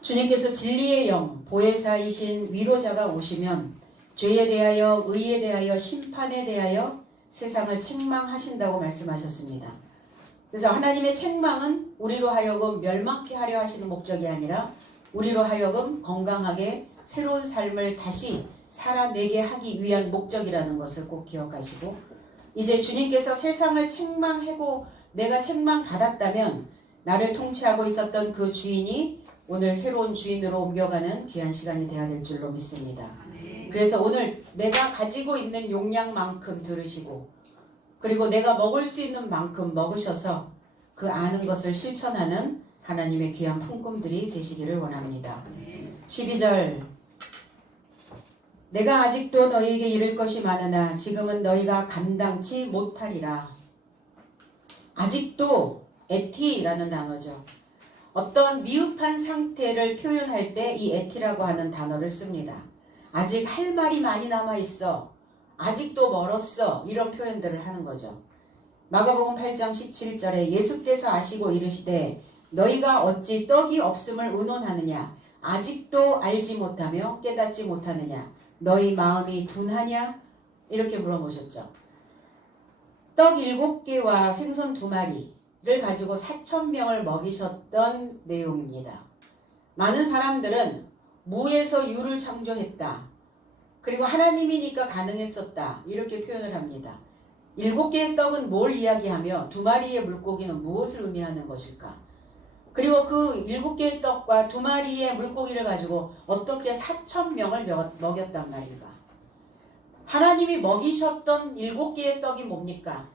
주님께서 진리의 영, 보혜사이신 위로자가 오시면 죄에 대하여, 의에 대하여, 심판에 대하여 세상을 책망하신다고 말씀하셨습니다. 그래서 하나님의 책망은 우리로 하여금 멸망케 하려 하시는 목적이 아니라 우리로 하여금 건강하게 새로운 삶을 다시 살아내게 하기 위한 목적이라는 것을 꼭 기억하시고, 이제 주님께서 세상을 책망하고 내가 책망받았다면 나를 통치하고 있었던 그 주인이 오늘 새로운 주인으로 옮겨가는 귀한 시간이 되어야 될 줄로 믿습니다. 그래서 오늘 내가 가지고 있는 용량만큼 들으시고, 그리고 내가 먹을 수 있는 만큼 먹으셔서 그 아는 것을 실천하는 하나님의 귀한 품꾼들이 되시기를 원합니다. 12절, 내가 아직도 너희에게 이를 것이 많으나 지금은 너희가 감당치 못하리라. 아직도 에티라는 단어죠. 어떤 미흡한 상태를 표현할 때 이 에티라고 하는 단어를 씁니다. 아직 할 말이 많이 남아있어, 아직도 멀었어, 이런 표현들을 하는 거죠. 마가복음 8장 17절에 예수께서 아시고 이르시되 너희가 어찌 떡이 없음을 의논하느냐, 아직도 알지 못하며 깨닫지 못하느냐, 너희 마음이 둔하냐, 이렇게 물어보셨죠. 떡 7개와 생선 2마리를 가지고 4,000명을 먹이셨던 내용입니다. 많은 사람들은 무에서 유를 창조했다, 그리고 하나님이니까 가능했었다, 이렇게 표현을 합니다. 7개의 떡은 뭘 이야기하며 2마리의 물고기는 무엇을 의미하는 것일까? 그리고 그 7개의 떡과 2마리의 물고기를 가지고 어떻게 4,000명을 먹였단 말인가? 하나님이 먹이셨던 7개의 떡이 뭡니까?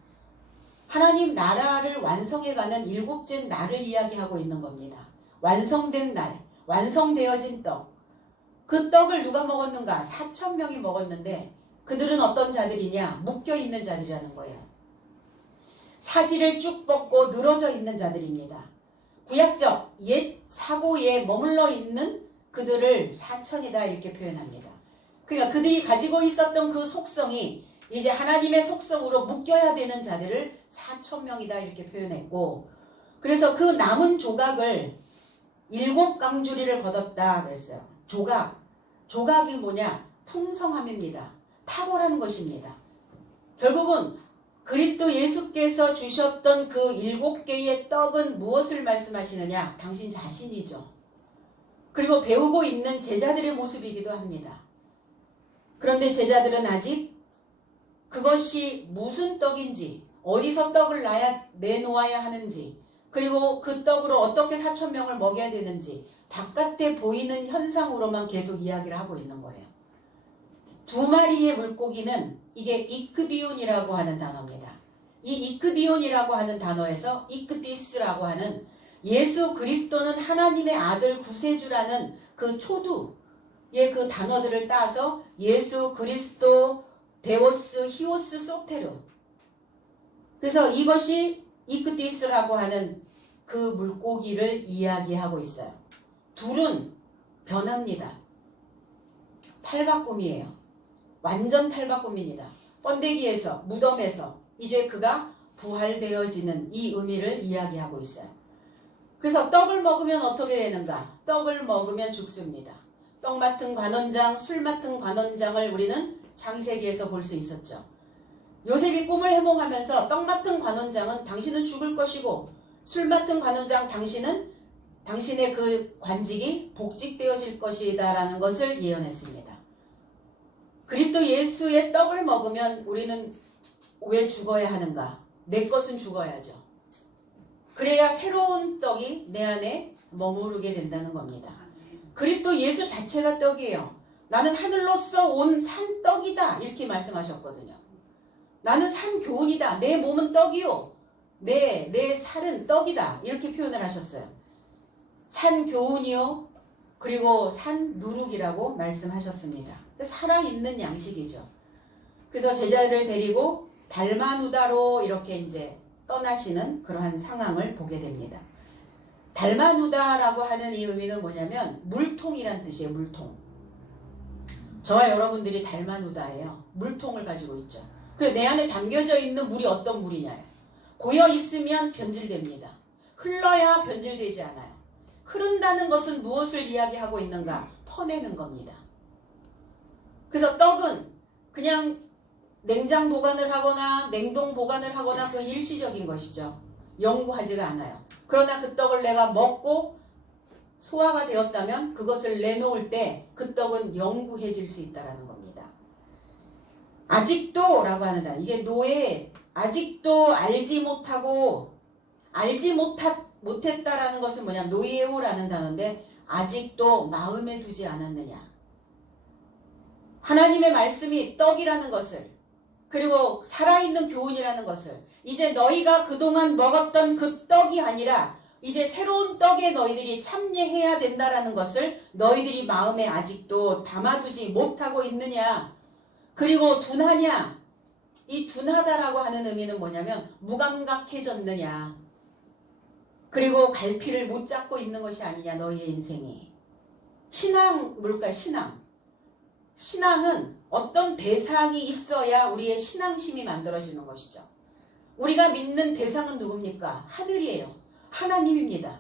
하나님 나라를 완성해가는 7째 날을 이야기하고 있는 겁니다. 완성된 날, 완성되어진 떡. 그 떡을 누가 먹었는가? 4,000명이 먹었는데 그들은 어떤 자들이냐? 묶여있는 자들이라는 거예요. 사지를 쭉 뻗고 늘어져 있는 자들입니다. 구약적 옛 사고에 머물러 있는 그들을 4,000이다 이렇게 표현합니다. 그러니까 그들이 가지고 있었던 그 속성이 이제 하나님의 속성으로 묶여야 되는 자들을 4,000명이다 이렇게 표현했고, 그래서 그 남은 조각을 7깡주리를 거뒀다 그랬어요. 조각이 뭐냐? 풍성함입니다. 탁월한 것입니다. 결국은 그리스도 예수께서 주셨던 그 7개의 떡은 무엇을 말씀하시느냐? 당신 자신이죠. 그리고 배우고 있는 제자들의 모습이기도 합니다. 그런데 제자들은 아직 그것이 무슨 떡인지, 어디서 떡을 내놓아야 하는지, 그리고 그 떡으로 어떻게 4,000명을 먹여야 되는지 바깥에 보이는 현상으로만 계속 이야기를 하고 있는 거예요. 2마리의 물고기는 이게 이크디온이라고 하는 단어입니다. 이 이크디온이라고 하는 단어에서 이크디스라고 하는 예수 그리스도는 하나님의 아들 구세주라는 그 초두의 그 단어들을 따서 예수 그리스도 데오스 히오스 소테르, 그래서 이것이 이크디스라고 하는 그 물고기를 이야기하고 있어요. 둘은 변합니다. 탈바꿈이에요. 완전 탈바꿈입니다. 번데기에서, 무덤에서 이제 그가 부활되어지는 이 의미를 이야기하고 있어요. 그래서 떡을 먹으면 어떻게 되는가? 떡을 먹으면 죽습니다. 떡 맡은 관원장, 술 맡은 관원장을 우리는 창세기에서 볼 수 있었죠. 요셉이 꿈을 해몽하면서 떡 맡은 관원장은 당신은 죽을 것이고, 술 맡은 관원장 당신의 그 관직이 복직되어질 것이다 라는 것을 예언했습니다. 그리스도 예수의 떡을 먹으면 우리는 왜 죽어야 하는가? 내 것은 죽어야죠. 그래야 새로운 떡이 내 안에 머무르게 된다는 겁니다. 그리스도 예수 자체가 떡이에요. 나는 하늘로서 온 산떡이다 이렇게 말씀하셨거든요. 나는 산교훈이다. 내 몸은 떡이요, 내 살은 떡이다 이렇게 표현을 하셨어요. 산교훈이요, 그리고 산누룩이라고 말씀하셨습니다. 살아있는 양식이죠. 그래서 제자를 데리고 달마누다로 이렇게 이제 떠나시는 그러한 상황을 보게 됩니다. 달마누다라고 하는 이 의미는 뭐냐면 물통이란 뜻이에요. 물통. 저와 여러분들이 달마누다예요. 물통을 가지고 있죠. 그래서 내 안에 담겨져 있는 물이 어떤 물이냐요. 고여 있으면 변질됩니다. 흘러야 변질되지 않아요. 흐른다는 것은 무엇을 이야기하고 있는가? 퍼내는 겁니다. 그래서 떡은 그냥 냉장 보관을 하거나 냉동 보관을 하거나 그 일시적인 것이죠. 영구하지가 않아요. 그러나 그 떡을 내가 먹고 소화가 되었다면 그것을 내놓을 때 그 떡은 영구해질 수 있다는 겁니다. 아직도 라고 하는 단, 이게 노예, 아직도 알지 못했다라는 것은 뭐냐, 노예오라는 단어인데 아직도 마음에 두지 않았느냐. 하나님의 말씀이 떡이라는 것을, 그리고 살아있는 교훈이라는 것을, 이제 너희가 그동안 먹었던 그 떡이 아니라 이제 새로운 떡에 너희들이 참여해야 된다라는 것을 너희들이 마음에 아직도 담아두지 못하고 있느냐. 그리고 둔하냐. 이 둔하다라고 하는 의미는 뭐냐면 무감각해졌느냐. 그리고 갈피를 못 잡고 있는 것이 아니냐, 너희의 인생이. 신앙, 뭘까? 신앙은 어떤 대상이 있어야 우리의 신앙심이 만들어지는 것이죠. 우리가 믿는 대상은 누굽니까? 하늘이에요. 하나님입니다.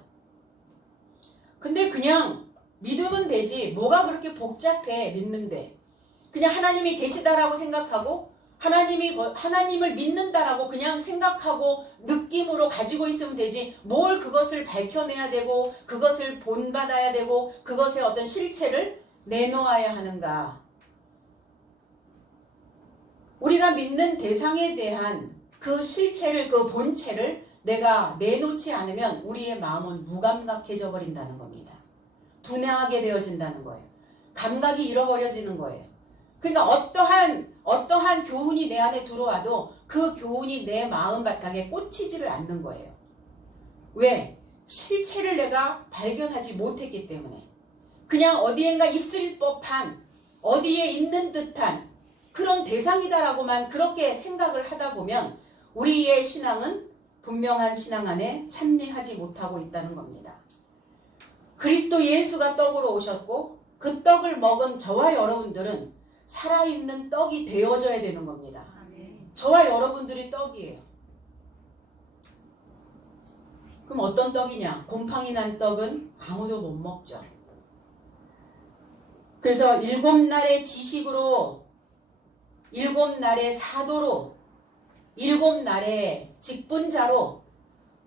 근데 그냥 믿으면 되지, 뭐가 그렇게 복잡해, 믿는데. 그냥 하나님이 계시다라고 생각하고 하나님을 믿는다라고 그냥 생각하고 느낌으로 가지고 있으면 되지, 뭘 그것을 밝혀내야 되고 그것을 본받아야 되고 그것의 어떤 실체를 내놓아야 하는가. 우리가 믿는 대상에 대한 그 실체를, 그 본체를 내가 내놓지 않으면 우리의 마음은 무감각해져 버린다는 겁니다. 둔해하게 되어진다는 거예요. 감각이 잃어버려지는 거예요. 그러니까 어떠한 교훈이 내 안에 들어와도 그 교훈이 내 마음 바탕에 꽂히지를 않는 거예요. 왜? 실체를 내가 발견하지 못했기 때문에. 그냥 어디엔가 있을 법한, 어디에 있는 듯한 그런 대상이다라고만 그렇게 생각을 하다 보면 우리의 신앙은 분명한 신앙 안에 참여하지 못하고 있다는 겁니다. 그리스도 예수가 떡으로 오셨고 그 떡을 먹은 저와 여러분들은 살아있는 떡이 되어져야 되는 겁니다. 저와 여러분들이 떡이에요. 그럼 어떤 떡이냐? 곰팡이 난 떡은 아무도 못 먹죠. 그래서 7날의 지식으로, 7날의 사도로, 7날의 직분자로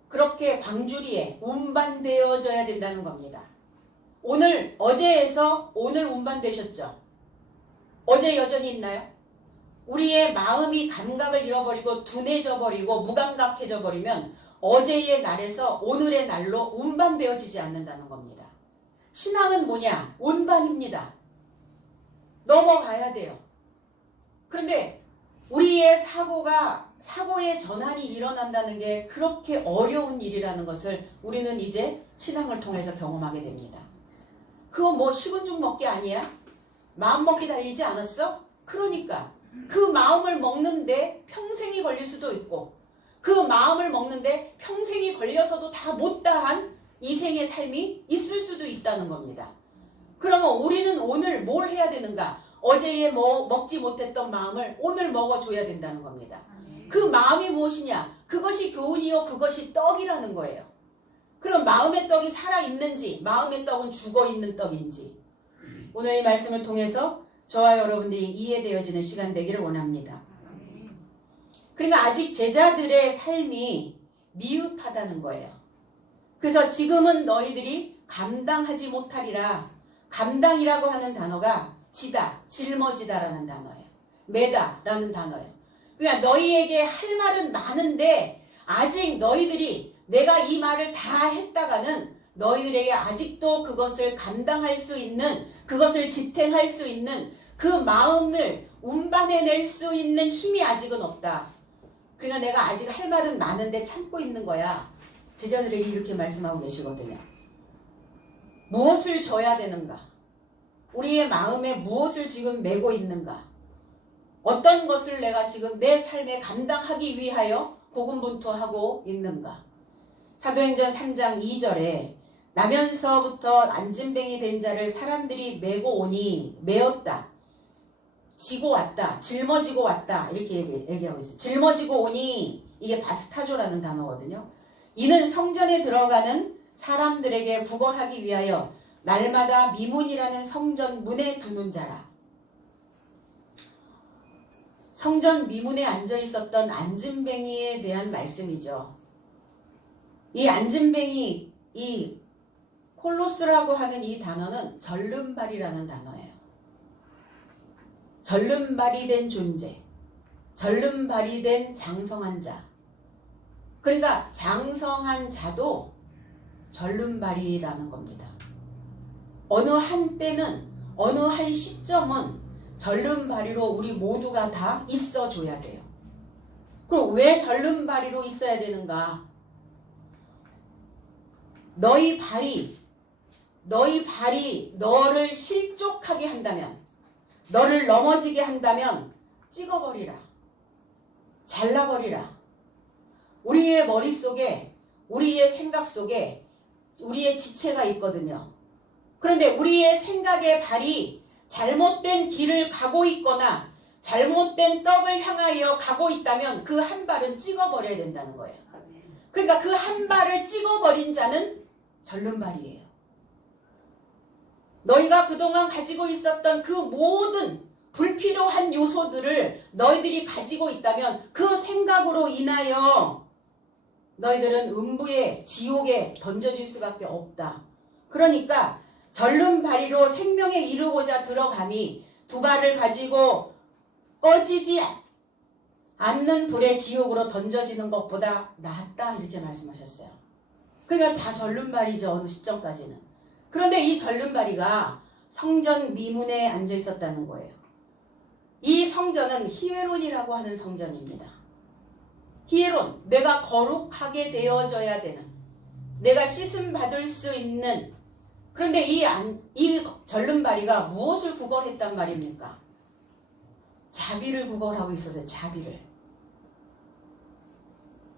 그렇게 광주리에 운반되어져야 된다는 겁니다. 어제에서 오늘 운반되셨죠? 어제 여전히 있나요? 우리의 마음이 감각을 잃어버리고 둔해져 버리고 무감각해져 버리면 어제의 날에서 오늘의 날로 운반되어지지 않는다는 겁니다. 신앙은 뭐냐? 운반입니다. 넘어가야 돼요. 그런데 우리의 사고의 전환이 일어난다는 게 그렇게 어려운 일이라는 것을 우리는 이제 신앙을 통해서 경험하게 됩니다. 그거 뭐 식은 죽 먹기 아니야? 마음 먹기 달리지 않았어? 그러니까 그 마음을 먹는데 평생이 걸릴 수도 있고 그 마음을 먹는데 평생이 걸려서도 다 못다한 이생의 삶이 있을 수도 있다는 겁니다. 그러면 우리는 오늘 뭘 해야 되는가? 어제에 먹지 못했던 마음을 오늘 먹어줘야 된다는 겁니다. 그 마음이 무엇이냐? 그것이 교훈이요, 그것이 떡이라는 거예요. 그럼 마음의 떡이 살아있는지, 마음의 떡은 죽어있는 떡인지, 오늘 이 말씀을 통해서 저와 여러분들이 이해되어지는 시간 되기를 원합니다. 그러니까 아직 제자들의 삶이 미흡하다는 거예요. 그래서 지금은 너희들이 감당하지 못하리라. 감당이라고 하는 단어가 지다, 짊어지다라는 단어예요. 매다라는 단어예요. 그러니까 너희에게 할 말은 많은데 아직 너희들이 내가 이 말을 다 했다가는 너희들에게 아직도 그것을 감당할 수 있는, 그것을 지탱할 수 있는 그 마음을 운반해낼 수 있는 힘이 아직은 없다. 그러니까 내가 아직 할 말은 많은데 참고 있는 거야. 제자들에게 이렇게 말씀하고 계시거든요. 무엇을 져야 되는가? 우리의 마음에 무엇을 지금 메고 있는가? 어떤 것을 내가 지금 내 삶에 감당하기 위하여 고군분투하고 있는가? 사도행전 3장 2절에 나면서부터 안진뱅이 된 자를 사람들이 메고 오니, 메었다, 지고 왔다, 짊어지고 왔다, 이렇게 얘기하고 있어요. 짊어지고 오니, 이게 바스타조라는 단어거든요. 이는 성전에 들어가는 사람들에게 구걸하기 위하여 날마다 미문이라는 성전 문에 두는 자라. 성전 미문에 앉아 있었던 앉은뱅이에 대한 말씀이죠. 이 앉은뱅이, 이 콜로스라고 하는 이 단어는 절름발이라는 단어예요. 절름발이 된 존재, 절름발이 된 장성한 자. 그러니까 장성한 자도 절름발이라는 겁니다. 어느 한때는, 어느 한 시점은 절름발이로 우리 모두가 다 있어줘야 돼요. 그럼 왜 절름발이로 있어야 되는가? 너희 발이 너를 실족하게 한다면, 너를 넘어지게 한다면 찍어버리라. 잘라버리라. 우리의 머릿속에, 우리의 생각 속에 우리의 지체가 있거든요. 그런데 우리의 생각의 발이 잘못된 길을 가고 있거나 잘못된 떡을 향하여 가고 있다면 그 한 발은 찍어버려야 된다는 거예요. 그러니까 그 한 발을 찍어버린 자는 절름발이에요. 너희가 그동안 가지고 있었던 그 모든 불필요한 요소들을 너희들이 가지고 있다면 그 생각으로 인하여 너희들은 음부의 지옥에 던져질 수밖에 없다. 그러니까 절름발이로 생명에 이르고자 들어감이 두 발을 가지고 꺼지지 않는 불의 지옥으로 던져지는 것보다 낫다, 이렇게 말씀하셨어요. 그러니까 다 절름발이죠, 어느 시점까지는. 그런데 이 절름발이가 성전 미문에 앉아 있었다는 거예요. 이 성전은 히에론이라고 하는 성전입니다. 히에론, 내가 거룩하게 되어져야 되는, 내가 씻음 받을 수 있는. 그런데 이 절름발이가 무엇을 구걸했단 말입니까? 자비를 구걸하고 있었어요. 자비를.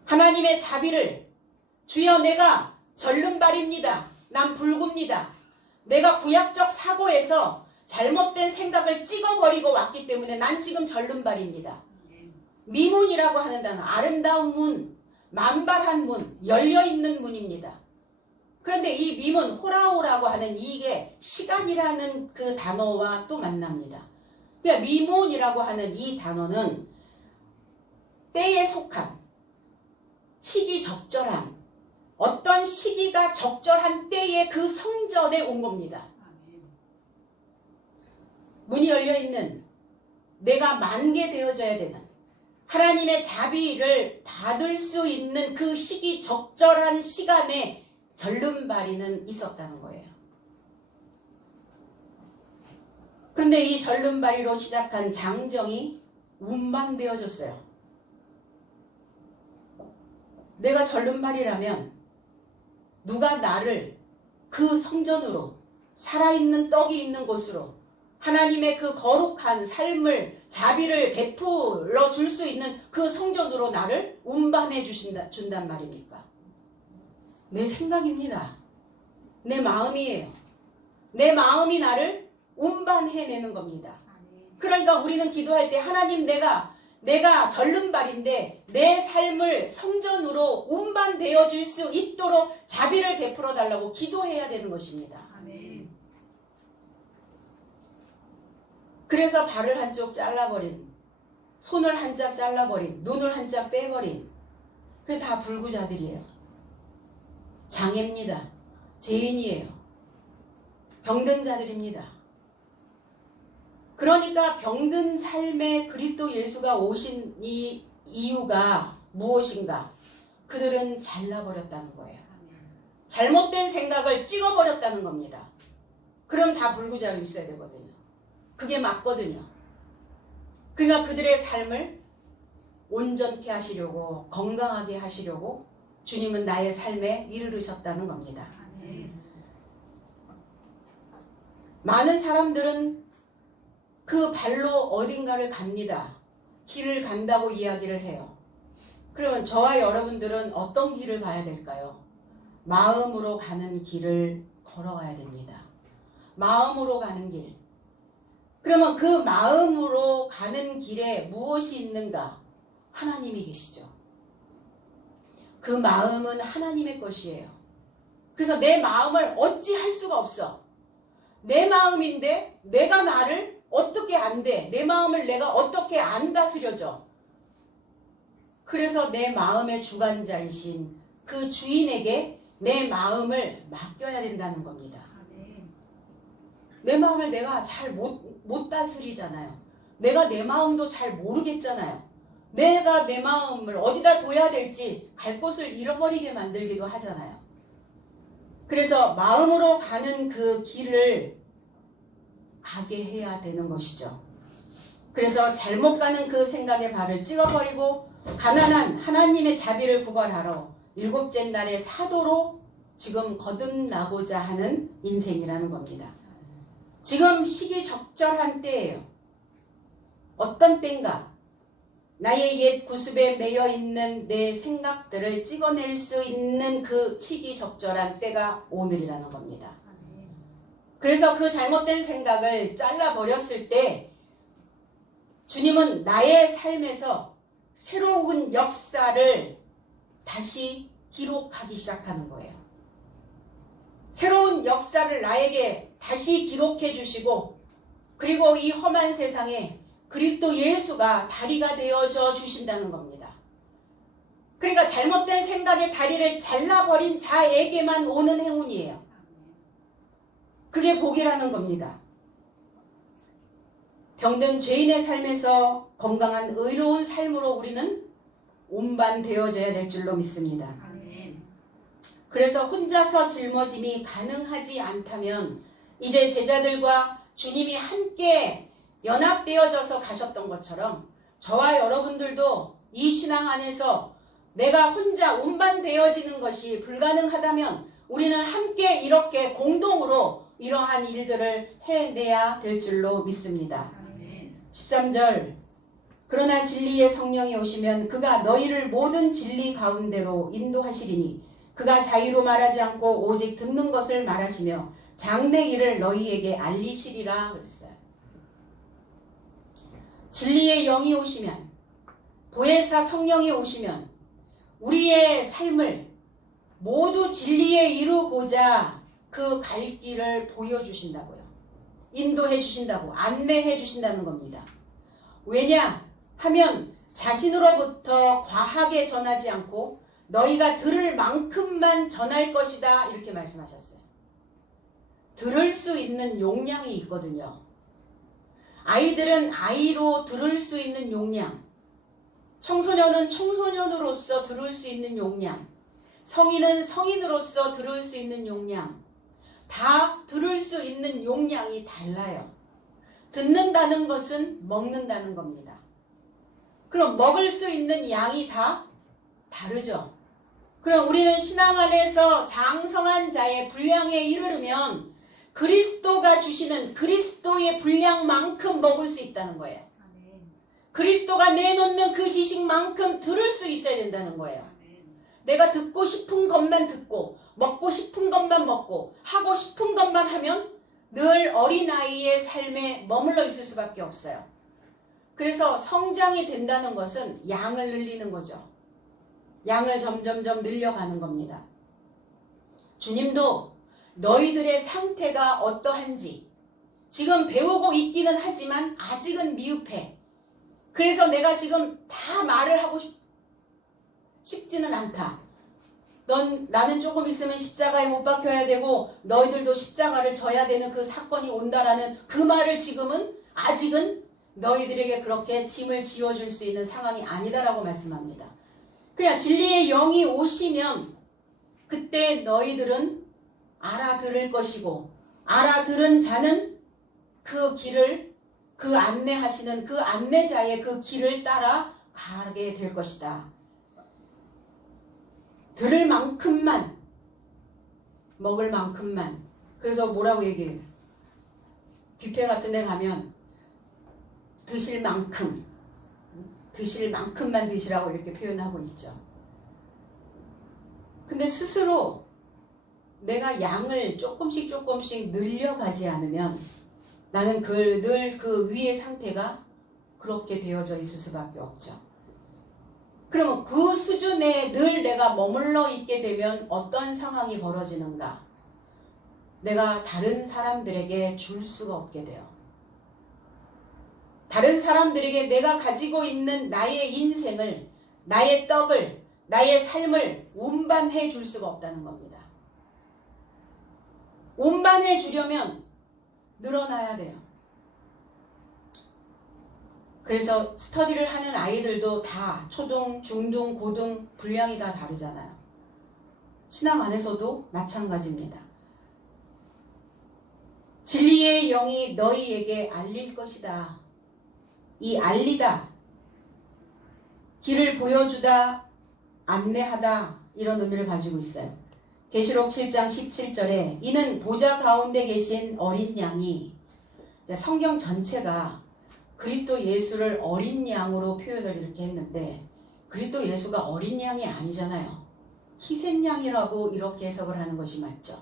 하나님의 자비를. 주여, 내가 절름발입니다. 난 불구입니다. 내가 구약적 사고에서 잘못된 생각을 찍어버리고 왔기 때문에 난 지금 절름발입니다. 미문이라고 하는 단어, 아름다운 문, 만발한 문, 열려있는 문입니다. 그런데 이 미문, 호라오라고 하는 이게 시간이라는 그 단어와 또 만납니다. 그러니까 미문이라고 하는 이 단어는 때에 속한, 시기 적절한, 어떤 시기가 적절한 때에 그 성전에 온 겁니다. 문이 열려있는, 내가 만개 되어져야 되는, 하나님의 자비를 받을 수 있는 그 시기 적절한 시간에 절름발이는 있었다는 거예요. 그런데 이 절름발이로 시작한 장정이 운반되어졌어요. 내가 절름발이라면 누가 나를 그 성전으로, 살아있는 떡이 있는 곳으로, 하나님의 그 거룩한 삶을, 자비를 베풀어 줄 수 있는 그 성전으로 나를 운반해 준단 말입니까? 내 생각입니다. 내 마음이에요. 내 마음이 나를 운반해내는 겁니다. 그러니까 우리는 기도할 때 하나님, 내가 절름발인데 내 삶을 성전으로 운반되어 줄 수 있도록 자비를 베풀어 달라고 기도해야 되는 것입니다. 그래서 발을 한쪽 잘라버린, 손을 한짝 잘라버린, 눈을 한짝 빼버린, 그게 다 불구자들이에요. 장애입니다. 죄인이에요. 병든 자들입니다. 그러니까 병든 삶에 그리스도 예수가 오신 이 이유가 무엇인가? 그들은 잘라버렸다는 거예요. 잘못된 생각을 찍어버렸다는 겁니다. 그럼 다 불구자가 있어야 되거든요. 그게 맞거든요. 그러니까 그들의 삶을 온전케 하시려고, 건강하게 하시려고 주님은 나의 삶에 이르르셨다는 겁니다. 많은 사람들은 그 발로 어딘가를 갑니다. 길을 간다고 이야기를 해요. 그러면 저와 여러분들은 어떤 길을 가야 될까요? 마음으로 가는 길을 걸어가야 됩니다. 마음으로 가는 길. 그러면 그 마음으로 가는 길에 무엇이 있는가? 하나님이 계시죠. 그 마음은 하나님의 것이에요. 그래서 내 마음을 어찌 할 수가 없어. 내 마음인데 내가 나를 어떻게 안 돼? 내 마음을 내가 어떻게 안 다스려져? 그래서 내 마음의 주관자이신 그 주인에게 내 마음을 맡겨야 된다는 겁니다. 내 마음을 내가 잘 못 다스리잖아요. 내가 내 마음도 잘 모르겠잖아요. 내가 내 마음을 어디다 둬야 될지 갈 곳을 잃어버리게 만들기도 하잖아요. 그래서 마음으로 가는 그 길을 가게 해야 되는 것이죠. 그래서 잘못 가는 그 생각의 발을 찍어버리고 가난한 하나님의 자비를 구걸하러 일곱째 날의 사도로 지금 거듭나고자 하는 인생이라는 겁니다. 지금 시기 적절한 때예요. 어떤 때인가? 나의 옛 구습에 매여 있는 내 생각들을 찍어낼 수 있는 그 시기 적절한 때가 오늘이라는 겁니다. 그래서 그 잘못된 생각을 잘라버렸을 때 주님은 나의 삶에서 새로운 역사를 다시 기록하기 시작하는 거예요. 새로운 역사를 나에게 다시 기록해 주시고 그리고 이 험한 세상에 그리스도 예수가 다리가 되어져 주신다는 겁니다. 그러니까 잘못된 생각의 다리를 잘라버린 자에게만 오는 행운이에요. 그게 복이라는 겁니다. 병든 죄인의 삶에서 건강한 의로운 삶으로 우리는 운반되어져야 될 줄로 믿습니다. 그래서 혼자서 짊어짐이 가능하지 않다면 이제 제자들과 주님이 함께 연합되어져서 가셨던 것처럼 저와 여러분들도 이 신앙 안에서 내가 혼자 운반되어지는 것이 불가능하다면 우리는 함께 이렇게 공동으로 이러한 일들을 해내야 될 줄로 믿습니다. 13절 그러나 진리의 성령이 오시면 그가 너희를 모든 진리 가운데로 인도하시리니 그가 자유로 말하지 않고 오직 듣는 것을 말하시며 장래 일을 너희에게 알리시리라 그랬어요. 진리의 영이 오시면 보혜사 성령이 오시면 우리의 삶을 모두 진리에 이루고자 그 갈 길을 보여주신다고요. 인도해 주신다고 안내해 주신다는 겁니다. 왜냐 하면 자신으로부터 과하게 전하지 않고 너희가 들을 만큼만 전할 것이다 이렇게 말씀하셨어요. 들을 수 있는 용량이 있거든요. 아이들은 아이로 들을 수 있는 용량, 청소년은 청소년으로서 들을 수 있는 용량, 성인은 성인으로서 들을 수 있는 용량, 다 들을 수 있는 용량이 달라요. 듣는다는 것은 먹는다는 겁니다. 그럼 먹을 수 있는 양이 다 다르죠. 그럼 우리는 신앙 안에서 장성한 자의 분량에 이르르면 그리스도가 주시는 그리스도의 분량만큼 먹을 수 있다는 거예요. 그리스도가 내놓는 그 지식만큼 들을 수 있어야 된다는 거예요. 내가 듣고 싶은 것만 듣고 먹고 싶은 것만 먹고 하고 싶은 것만 하면 늘 어린아이의 삶에 머물러 있을 수밖에 없어요. 그래서 성장이 된다는 것은 양을 늘리는 거죠. 양을 점점점 늘려가는 겁니다. 주님도 너희들의 상태가 어떠한지 지금 배우고 있기는 하지만 아직은 미흡해. 그래서 내가 지금 다 말을 하고 싶지는 않다. 나는 조금 있으면 십자가에 못 박혀야 되고 너희들도 십자가를 져야 되는 그 사건이 온다라는 그 말을 지금은 아직은 너희들에게 그렇게 짐을 지어줄 수 있는 상황이 아니다라고 말씀합니다. 그냥 진리의 영이 오시면 그때 너희들은 알아들을 것이고 알아들은 자는 그 길을 그 안내하시는 그 안내자의 그 길을 따라 가게 될 것이다. 들을 만큼만 먹을 만큼만. 그래서 뭐라고 얘기해요? 뷔페 같은 데 가면 드실 만큼만 드시라고 이렇게 표현하고 있죠. 근데 스스로 내가 양을 조금씩 늘려가지 않으면 나는 늘 그 위의 상태가 그렇게 되어져 있을 수밖에 없죠. 그러면 그 수준에 늘 내가 머물러 있게 되면 어떤 상황이 벌어지는가? 내가 다른 사람들에게 줄 수가 없게 돼요. 다른 사람들에게 내가 가지고 있는 나의 인생을, 나의 떡을, 나의 삶을 운반해 줄 수가 없다는 겁니다. 운반해 주려면 늘어나야 돼요. 그래서 스터디를 하는 아이들도 다 초등, 중등, 고등 분량이 다 다르잖아요. 신앙 안에서도 마찬가지입니다. 진리의 영이 너희에게 알릴 것이다. 이 알리다, 길을 보여주다, 안내하다 이런 의미를 가지고 있어요. 계시록 7장 17절에 이는 보좌 가운데 계신 어린 양이, 성경 전체가 그리스도 예수를 어린 양으로 표현을 이렇게 했는데 그리스도 예수가 어린 양이 아니잖아요. 희생양이라고 이렇게 해석을 하는 것이 맞죠.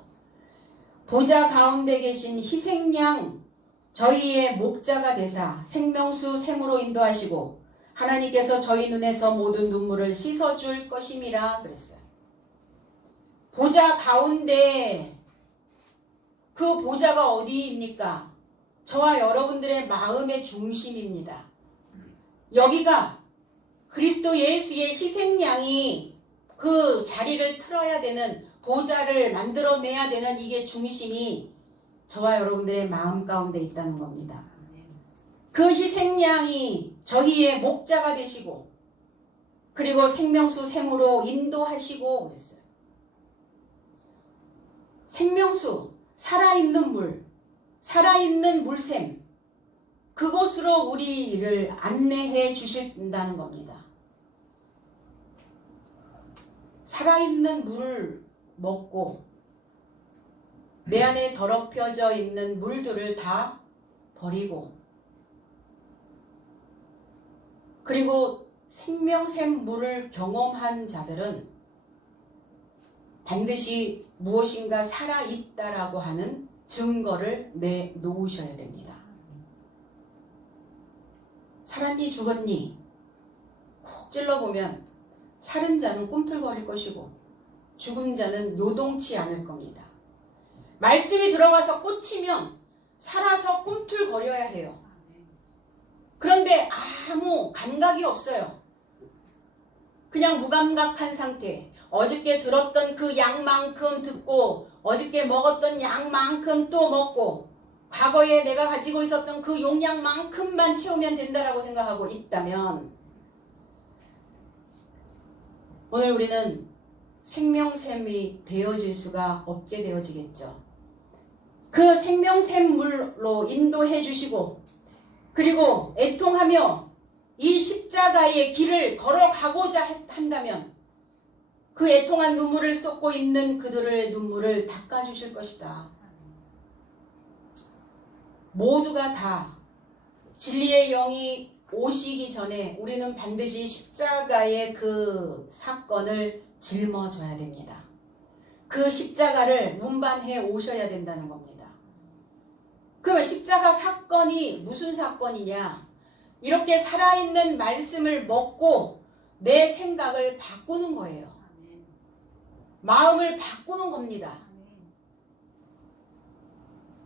보좌 가운데 계신 희생양, 저희의 목자가 되사 생명수 샘으로 인도하시고 하나님께서 저희 눈에서 모든 눈물을 씻어줄 것임이라 그랬어요. 보좌 가운데, 그 보좌가 어디입니까? 저와 여러분들의 마음의 중심입니다. 여기가 그리스도 예수의 희생양이 그 자리를 틀어야 되는, 보좌를 만들어내야 되는 이게 중심이 저와 여러분들의 마음 가운데 있다는 겁니다. 그 희생양이 저희의 목자가 되시고 그리고 생명수 샘으로 인도하시고 그랬어요. 생명수, 살아있는 물, 살아있는 물샘, 그곳으로 우리를 안내해 주신다는 겁니다. 살아있는 물을 먹고 내 안에 더럽혀져 있는 물들을 다 버리고 그리고 생명샘 물을 경험한 자들은 반드시 무엇인가 살아있다라고 하는 증거를 내놓으셔야 됩니다. 살았니 죽었니 콕 찔러보면 살은 자는 꿈틀거릴 것이고 죽은 자는 요동치 않을 겁니다. 말씀이 들어가서 꽂히면 살아서 꿈틀거려야 해요. 그런데 아무 감각이 없어요. 그냥 무감각한 상태. 어저께 들었던 그 양만큼 듣고 어저께 먹었던 양만큼 또 먹고 과거에 내가 가지고 있었던 그 용량만큼만 채우면 된다라고 생각하고 있다면 오늘 우리는 생명샘이 되어질 수가 없게 되어지겠죠. 그 생명샘 물로 인도해 주시고 그리고 애통하며 이 십자가의 길을 걸어가고자 한다면 그 애통한 눈물을 쏟고 있는 그들의 눈물을 닦아주실 것이다. 모두가 다 진리의 영이 오시기 전에 우리는 반드시 십자가의 그 사건을 짊어져야 됩니다. 그 십자가를 운반해 오셔야 된다는 겁니다. 그러면 십자가 사건이 무슨 사건이냐? 이렇게 살아있는 말씀을 먹고 내 생각을 바꾸는 거예요. 마음을 바꾸는 겁니다.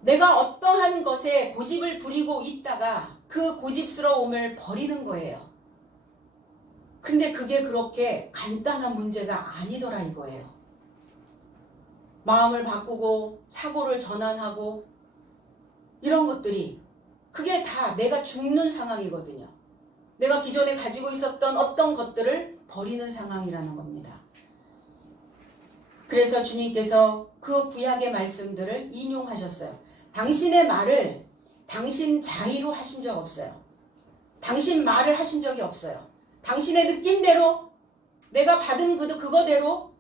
내가 어떠한 것에 고집을 부리고 있다가 그 고집스러움을 버리는 거예요. 근데 그게 그렇게 간단한 문제가 아니더라 이거예요. 마음을 바꾸고 사고를 전환하고 이런 것들이 그게 다 내가 죽는 상황이거든요. 내가 기존에 가지고 있었던 어떤 것들을 버리는 상황이라는 겁니다. 그래서 주님께서 그 구약의 말씀들을 인용하셨어요. 당신의 말을 당신 자의로 하신 적 없어요. 당신 말을 하신 적이 없어요. 당신의 느낌대로 내가 받은 그거대로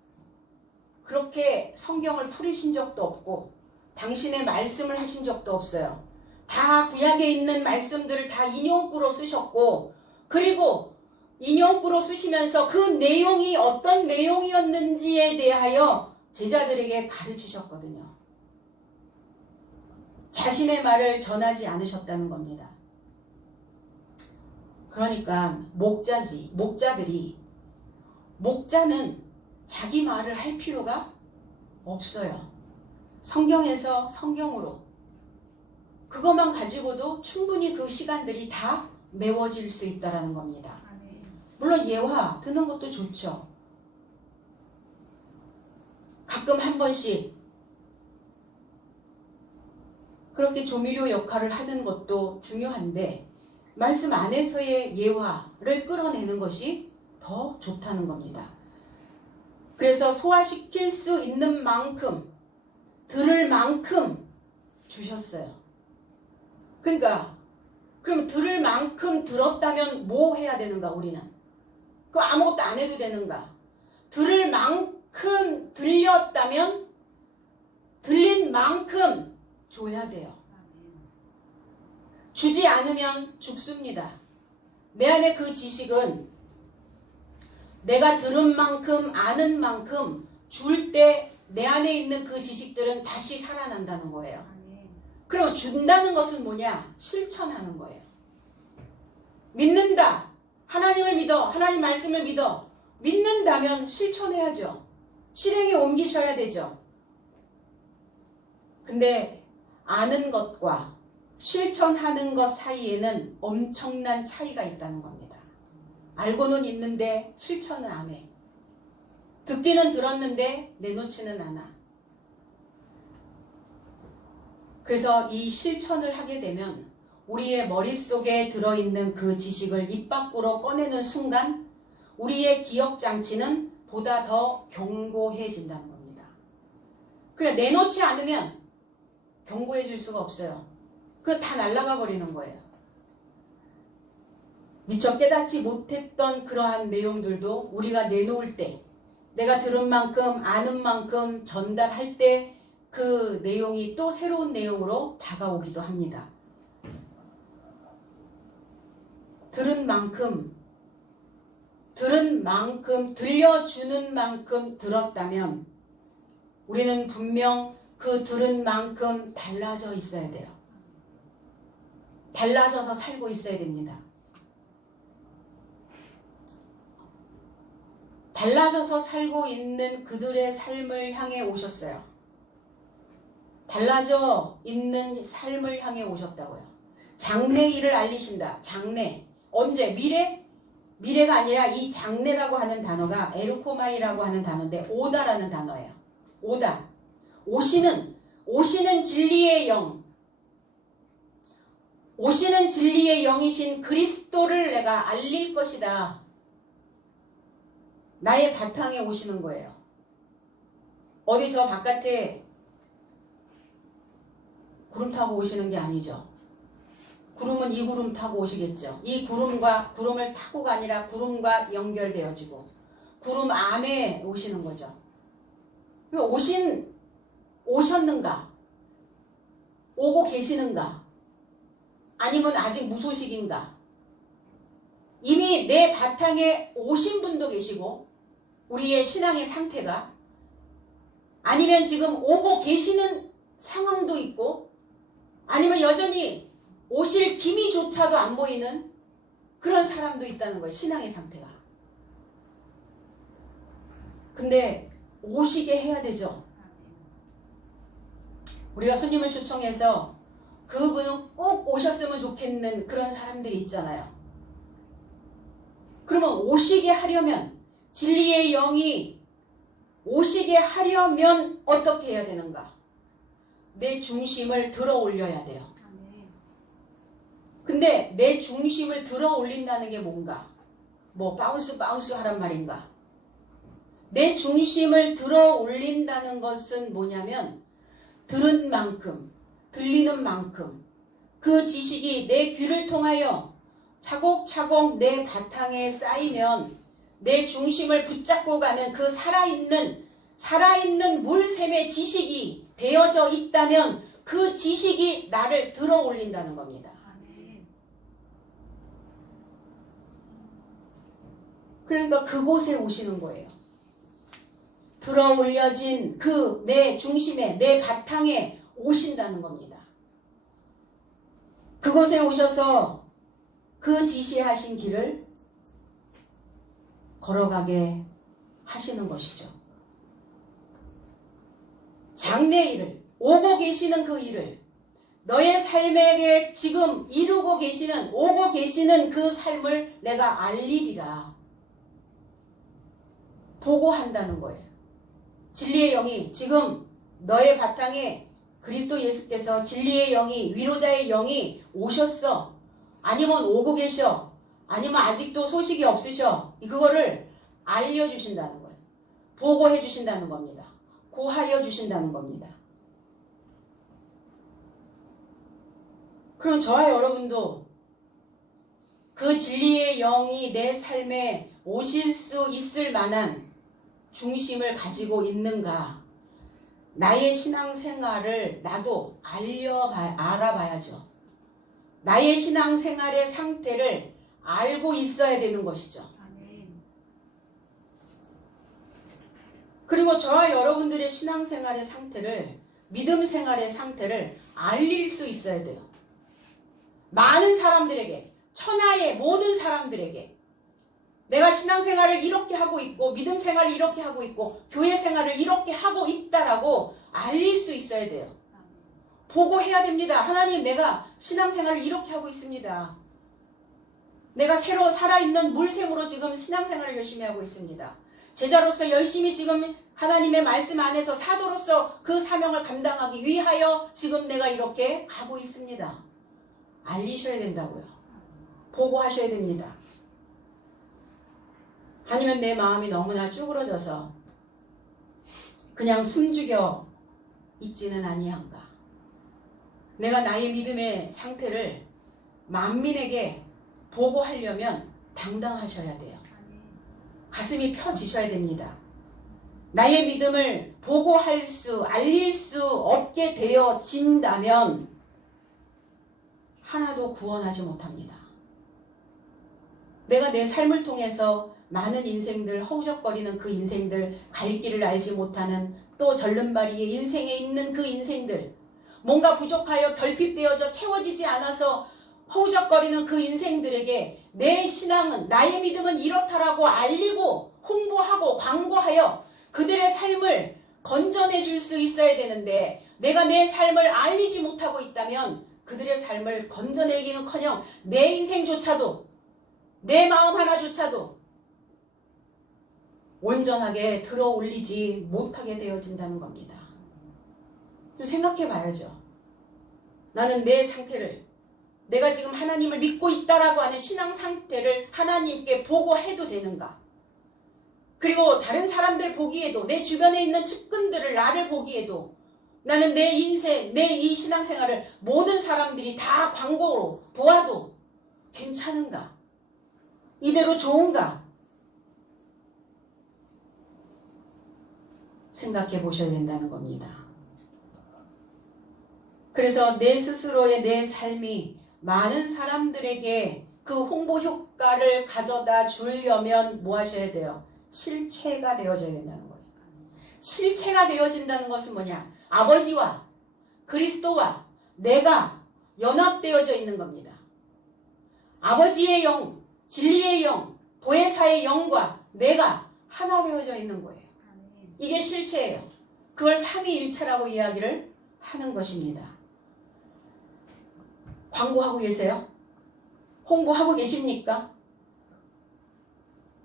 그렇게 성경을 풀이신 적도 없고 당신의 말씀을 하신 적도 없어요. 다 구약에 있는 말씀들을 다 인용구로 쓰셨고 그리고 인용구로 쓰시면서 그 내용이 어떤 내용이었는지에 대하여 제자들에게 가르치셨거든요. 자신의 말을 전하지 않으셨다는 겁니다. 그러니까 목자들이 목자는 자기 말을 할 필요가 없어요. 성경에서 성경으로 그것만 가지고도 충분히 그 시간들이 다 메워질 수 있다라는 겁니다. 물론 예화 듣는 것도 좋죠. 가끔 한 번씩 그렇게 조미료 역할을 하는 것도 중요한데 말씀 안에서의 예화를 끌어내는 것이 더 좋다는 겁니다. 그래서 소화시킬 수 있는 만큼 들을 만큼 주셨어요. 그러니까 그럼 들을 만큼 들었다면 뭐 해야 되는가 우리는? 그 아무것도 안 해도 되는가? 들을 만큼 들렸다면 들린 만큼 줘야 돼요. 주지 않으면 죽습니다. 내 안에 그 지식은 내가 들은 만큼 아는 만큼 줄 때 내 안에 있는 그 지식들은 다시 살아난다는 거예요. 그럼 준다는 것은 뭐냐? 실천하는 거예요. 믿는다. 하나님을 믿어. 하나님 말씀을 믿어. 믿는다면 실천해야죠. 실행에 옮기셔야 되죠. 근데 아는 것과 실천하는 것 사이에는 엄청난 차이가 있다는 겁니다. 알고는 있는데 실천은 안 해. 듣기는 들었는데 내놓지는 않아. 그래서 이 실천을 하게 되면 우리의 머릿속에 들어있는 그 지식을 입 밖으로 꺼내는 순간 우리의 기억장치는 보다 더 견고해진다는 겁니다. 그냥 내놓지 않으면 견고해질 수가 없어요. 그거 다 날아가 버리는 거예요. 미처 깨닫지 못했던 그러한 내용들도 우리가 내놓을 때 내가 들은 만큼 아는 만큼 전달할 때 그 내용이 또 새로운 내용으로 다가오기도 합니다. 들은 만큼 들려주는 만큼 들었다면 우리는 분명 그 들은 만큼 달라져 있어야 돼요. 달라져서 살고 있어야 됩니다. 달라져서 살고 있는 그들의 삶을 향해 오셨어요. 달라져 있는 삶을 향해 오셨다고요. 장래 일을 알리신다. 장래. 언제? 미래? 미래가 아니라 이 장래라고 하는 단어가 에르코마이라고 하는 단어인데 오다라는 단어예요. 오다. 오시는 진리의 영. 오시는 진리의 영이신 그리스도를 내가 알릴 것이다. 나의 바탕에 오시는 거예요. 어디 저 바깥에 구름 타고 오시는 게 아니죠. 구름은 이 구름 타고 오시겠죠. 이 구름을 타고가 아니라 구름과 연결되어지고 구름 안에 오시는 거죠. 그러니까 오셨는가? 오고 계시는가? 아니면 아직 무소식인가? 이미 내 바탕에 오신 분도 계시고 우리의 신앙의 상태가 아니면 지금 오고 계시는 상황도 있고 아니면 여전히 오실 기미조차도 안 보이는 그런 사람도 있다는 거예요. 신앙의 상태가. 근데 오시게 해야 되죠. 우리가 손님을 초청해서 그분은 꼭 오셨으면 좋겠는 그런 사람들이 있잖아요. 그러면 오시게 하려면 진리의 영이 오시게 하려면 어떻게 해야 되는가? 내 중심을 들어 올려야 돼요. 근데 내 중심을 들어 올린다는 게 뭔가? 뭐 바운스 하란 말인가? 내 중심을 들어 올린다는 것은 뭐냐면 들은 만큼, 들리는 만큼 그 지식이 내 귀를 통하여 차곡차곡 내 바탕에 쌓이면 내 중심을 붙잡고 가는 그 살아있는 물샘의 지식이 되어져 있다면 그 지식이 나를 들어 올린다는 겁니다. 그러니까 그곳에 오시는 거예요. 들어 올려진 그 내 중심에 내 바탕에 오신다는 겁니다. 그곳에 오셔서 그 지시하신 길을 걸어가게 하시는 것이죠. 장래 일을, 오고 계시는 그 일을, 너의 삶에게 지금 이루고 계시는, 오고 계시는 그 삶을 내가 알리리라. 보고한다는 거예요. 진리의 영이 지금 너의 바탕에 그리스도 예수께서 진리의 영이, 위로자의 영이 오셨어. 아니면 오고 계셔. 아니면 아직도 소식이 없으셔. 그거를 알려주신다는 거예요. 보고해 주신다는 겁니다. 고하여 주신다는 겁니다. 그럼 저와 여러분도 그 진리의 영이 내 삶에 오실 수 있을 만한 중심을 가지고 있는가? 나의 신앙생활을 나도 알아봐야죠. 나의 신앙생활의 상태를 알고 있어야 되는 것이죠. 그리고 저와 여러분들의 신앙생활의 상태를, 믿음 생활의 상태를 알릴 수 있어야 돼요. 많은 사람들에게, 천하의 모든 사람들에게 내가 신앙생활을 이렇게 하고 있고 믿음 생활을 이렇게 하고 있고 교회 생활을 이렇게 하고 있다라고 알릴 수 있어야 돼요. 보고해야 됩니다. 하나님, 내가 신앙생활을 이렇게 하고 있습니다. 내가 새로 살아있는 물샘으로 지금 신앙생활을 열심히 하고 있습니다. 제자로서 열심히 지금 하나님의 말씀 안에서 사도로서 그 사명을 감당하기 위하여 지금 내가 이렇게 가고 있습니다. 알리셔야 된다고요. 보고하셔야 됩니다. 아니면 내 마음이 너무나 쭈그러져서 그냥 숨죽여 있지는 아니한가. 내가 나의 믿음의 상태를 만민에게 보고하려면 당당하셔야 돼요. 가슴이 펴지셔야 됩니다. 나의 믿음을 보고할 수, 알릴 수 없게 되어진다면 하나도 구원하지 못합니다. 내가 내 삶을 통해서 많은 인생들, 허우적거리는 그 인생들, 갈 길을 알지 못하는 또 절름발이의 인생에 있는 그 인생들, 뭔가 부족하여 결핍되어져 채워지지 않아서 허우적거리는 그 인생들에게 내 신앙은, 나의 믿음은 이렇다라고 알리고 홍보하고 광고하여 그들의 삶을 건져내 줄 수 있어야 되는데, 내가 내 삶을 알리지 못하고 있다면 그들의 삶을 건져내기는커녕 내 인생조차도, 내 마음 하나조차도 온전하게 들어 올리지 못하게 되어진다는 겁니다. 좀 생각해 봐야죠. 나는 내 상태를, 내가 지금 하나님을 믿고 있다라고 하는 신앙 상태를 하나님께 보고해도 되는가? 그리고 다른 사람들 보기에도, 내 주변에 있는 측근들을, 나를 보기에도 나는 내 인생, 내 이 신앙생활을 모든 사람들이 다 광고로 보아도 괜찮은가? 이대로 좋은가? 생각해 보셔야 된다는 겁니다. 그래서 내 스스로의 내 삶이 많은 사람들에게 그 홍보 효과를 가져다 주려면 뭐 하셔야 돼요? 실체가 되어져야 된다는 거예요. 실체가 되어진다는 것은 뭐냐? 아버지와 그리스도와 내가 연합되어져 있는 겁니다. 아버지의 영, 진리의 영, 보혜사의 영과 내가 하나 되어져 있는 거예요. 이게 실체예요. 그걸 삼위일체라고 이야기를 하는 것입니다. 광고하고 계세요? 홍보하고 계십니까?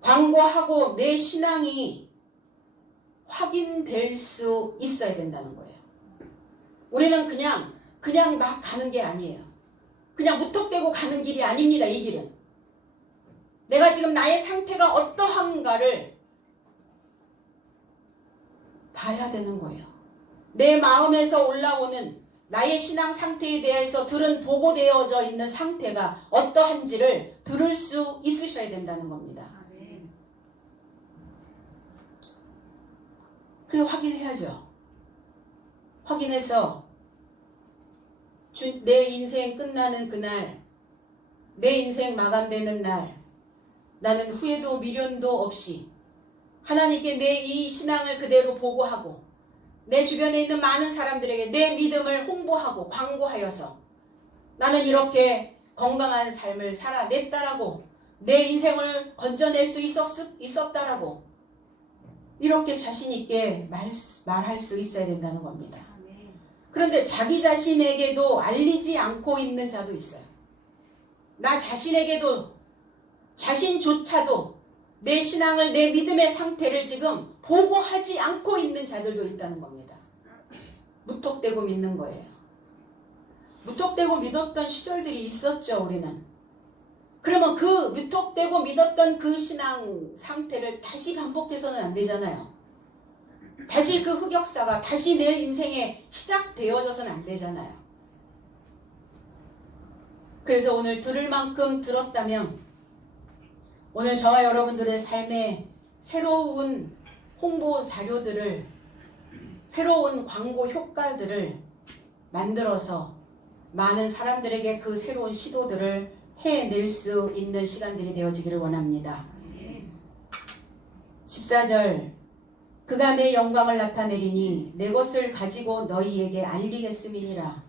광고하고 내 신앙이 확인될 수 있어야 된다는 거예요. 우리는 그냥 막 가는 게 아니에요. 그냥 무턱대고 가는 길이 아닙니다. 이 길은. 내가 지금 나의 상태가 어떠한가를 봐야 되는 거예요. 내 마음에서 올라오는 나의 신앙 상태에 대해서 들은 보고되어져 있는 상태가 어떠한지를 들을 수 있으셔야 된다는 겁니다. 그게 확인해야죠. 확인해서 내 인생 끝나는 그날, 내 인생 마감되는 날, 나는 후회도 미련도 없이 하나님께 내 이 신앙을 그대로 보고하고 내 주변에 있는 많은 사람들에게 내 믿음을 홍보하고 광고하여서 나는 이렇게 건강한 삶을 살아냈다라고, 내 인생을 건져낼 수 있었다라고 이렇게 자신 있게 말할 수 있어야 된다는 겁니다. 그런데 자기 자신에게도 알리지 않고 있는 자도 있어요. 나 자신에게도 자신조차도 내 신앙을 내 믿음의 상태를 지금 보고하지 않고 있는 자들도 있다는 겁니다. 무턱대고 믿는 거예요. 무턱대고 믿었던 시절들이 있었죠, 우리는. 그러면 그 무턱대고 믿었던 그 신앙 상태를 다시 반복해서는 안 되잖아요. 다시 그 흑역사가 다시 내 인생에 시작되어져서는 안 되잖아요. 그래서 오늘 들을 만큼 들었다면 오늘 저와 여러분들의 삶에 새로운 홍보 자료들을, 새로운 광고 효과들을 만들어서 많은 사람들에게 그 새로운 시도들을 해낼 수 있는 시간들이 되어지기를 원합니다. 14절, 그가 내 영광을 나타내리니 내 것을 가지고 너희에게 알리겠음이니라.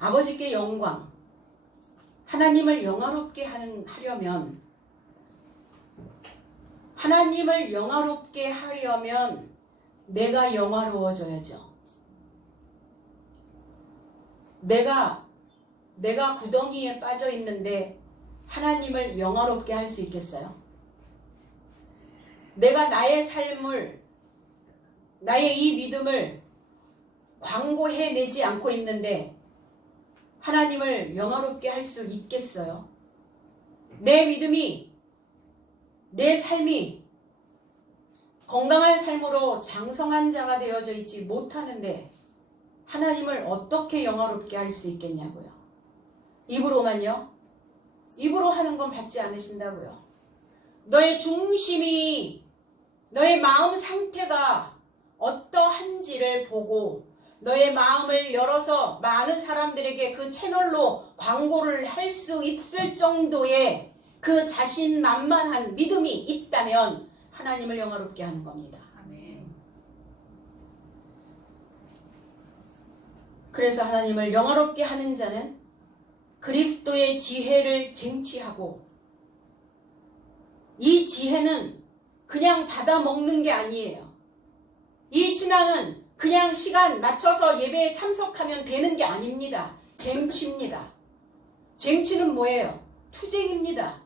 아버지께 영광, 하나님을 영화롭게 하려면, 하나님을 영화롭게 하려면 내가 영화로워져야죠. 내가 구덩이에 빠져 있는데 하나님을 영화롭게 할 수 있겠어요? 내가 나의 삶을, 나의 이 믿음을 광고해내지 않고 있는데 하나님을 영화롭게 할 수 있겠어요? 내 믿음이, 내 삶이 건강한 삶으로 장성한 자가 되어져 있지 못하는데 하나님을 어떻게 영화롭게 할 수 있겠냐고요. 입으로만요? 입으로 하는 건 받지 않으신다고요. 너의 중심이, 너의 마음 상태가 어떠한지를 보고 너의 마음을 열어서 많은 사람들에게 그 채널로 광고를 할 수 있을 정도의 그 자신만만한 믿음이 있다면 하나님을 영화롭게 하는 겁니다. 그래서 하나님을 영화롭게 하는 자는 그리스도의 지혜를 쟁취하고, 이 지혜는 그냥 받아 먹는 게 아니에요. 이 신앙은 그냥 시간 맞춰서 예배에 참석하면 되는 게 아닙니다. 쟁취입니다. 쟁취는 뭐예요? 투쟁입니다.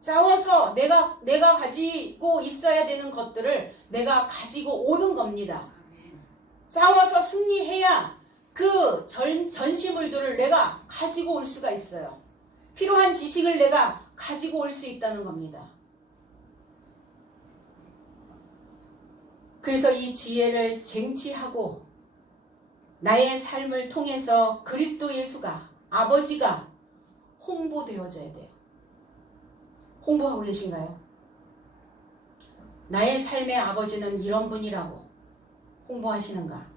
싸워서 내가 가지고 있어야 되는 것들을 내가 가지고 오는 겁니다. 싸워서 승리해야 그 전시물들을 내가 가지고 올 수가 있어요. 필요한 지식을 내가 가지고 올 수 있다는 겁니다. 그래서 이 지혜를 쟁취하고 나의 삶을 통해서 그리스도 예수가, 아버지가 홍보되어져야 돼요. 홍보하고 계신가요? 나의 삶의 아버지는 이런 분이라고 홍보하시는가?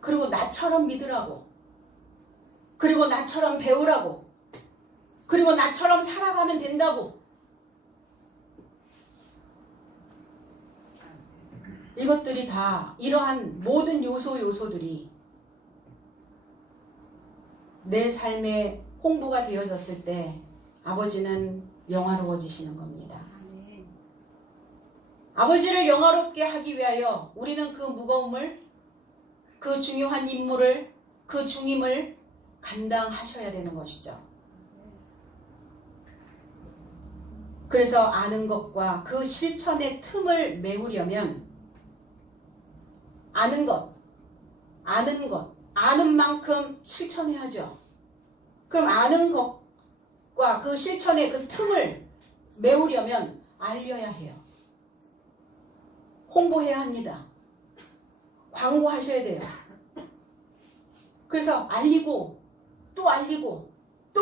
그리고 나처럼 믿으라고, 그리고 나처럼 배우라고, 그리고 나처럼 살아가면 된다고. 이것들이 다, 이러한 모든 요소들이 내 삶에 홍보가 되어졌을 때 아버지는 영화로워지시는 겁니다. 아버지를 영화롭게 하기 위하여 우리는 그 무거움을, 그 중요한 임무를, 그 중임을 감당하셔야 되는 것이죠. 그래서 아는 것과 그 실천의 틈을 메우려면 아는 만큼 실천해야죠. 그럼 아는 것과 그 실천의 그 틈을 메우려면 알려야 해요. 홍보해야 합니다. 광고하셔야 돼요. 그래서 알리고 또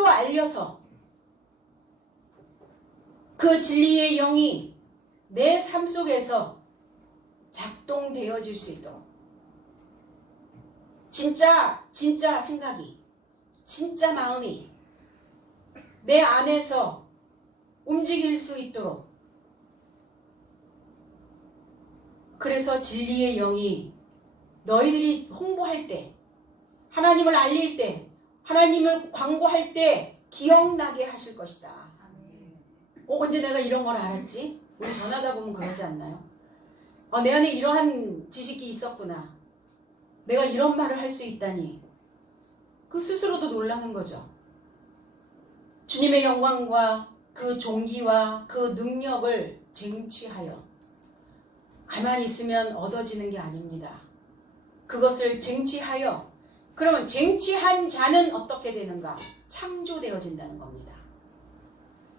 알려서 그 진리의 영이 내 삶 속에서 작동되어질 수 있도록, 진짜 생각이, 진짜 마음이 내 안에서 움직일 수 있도록, 그래서 진리의 영이 너희들이 홍보할 때, 하나님을 알릴 때, 하나님을 광고할 때 기억나게 하실 것이다. 언제 내가 이런 걸 알았지? 우리 전하다 보면 그러지 않나요? 내 안에 이러한 지식이 있었구나. 내가 이런 말을 할 수 있다니. 그 스스로도 놀라는 거죠. 주님의 영광과 그 종기와 그 능력을 쟁취하여 가만히 있으면 얻어지는 게 아닙니다. 그것을 쟁취하여, 그러면 쟁취한 자는 어떻게 되는가? 창조되어진다는 겁니다.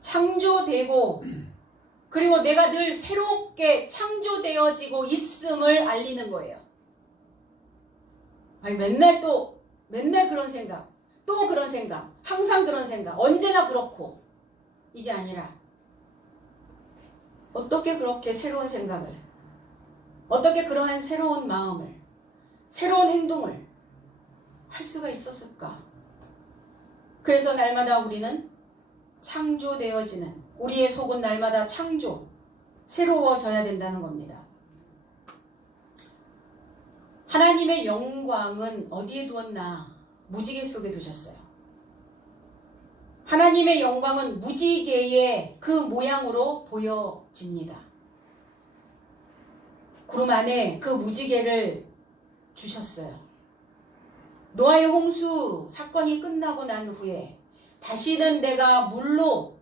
창조되고, 그리고 내가 늘 새롭게 창조되어지고 있음을 알리는 거예요. 아니, 맨날 그런 생각, 또 그런 생각, 항상 그런 생각, 언제나 그렇고, 이게 아니라 어떻게 그렇게 새로운 생각을, 어떻게 그러한 새로운 마음을, 새로운 행동을 할 수가 있었을까? 그래서 날마다 우리는 창조되어지는, 우리의 속은 날마다 새로워져야 된다는 겁니다. 하나님의 영광은 어디에 두었나? 무지개 속에 두셨어요. 하나님의 영광은 무지개의 그 모양으로 보여집니다. 구름 안에 그 무지개를 주셨어요. 노아의 홍수 사건이 끝나고 난 후에 다시는 내가 물로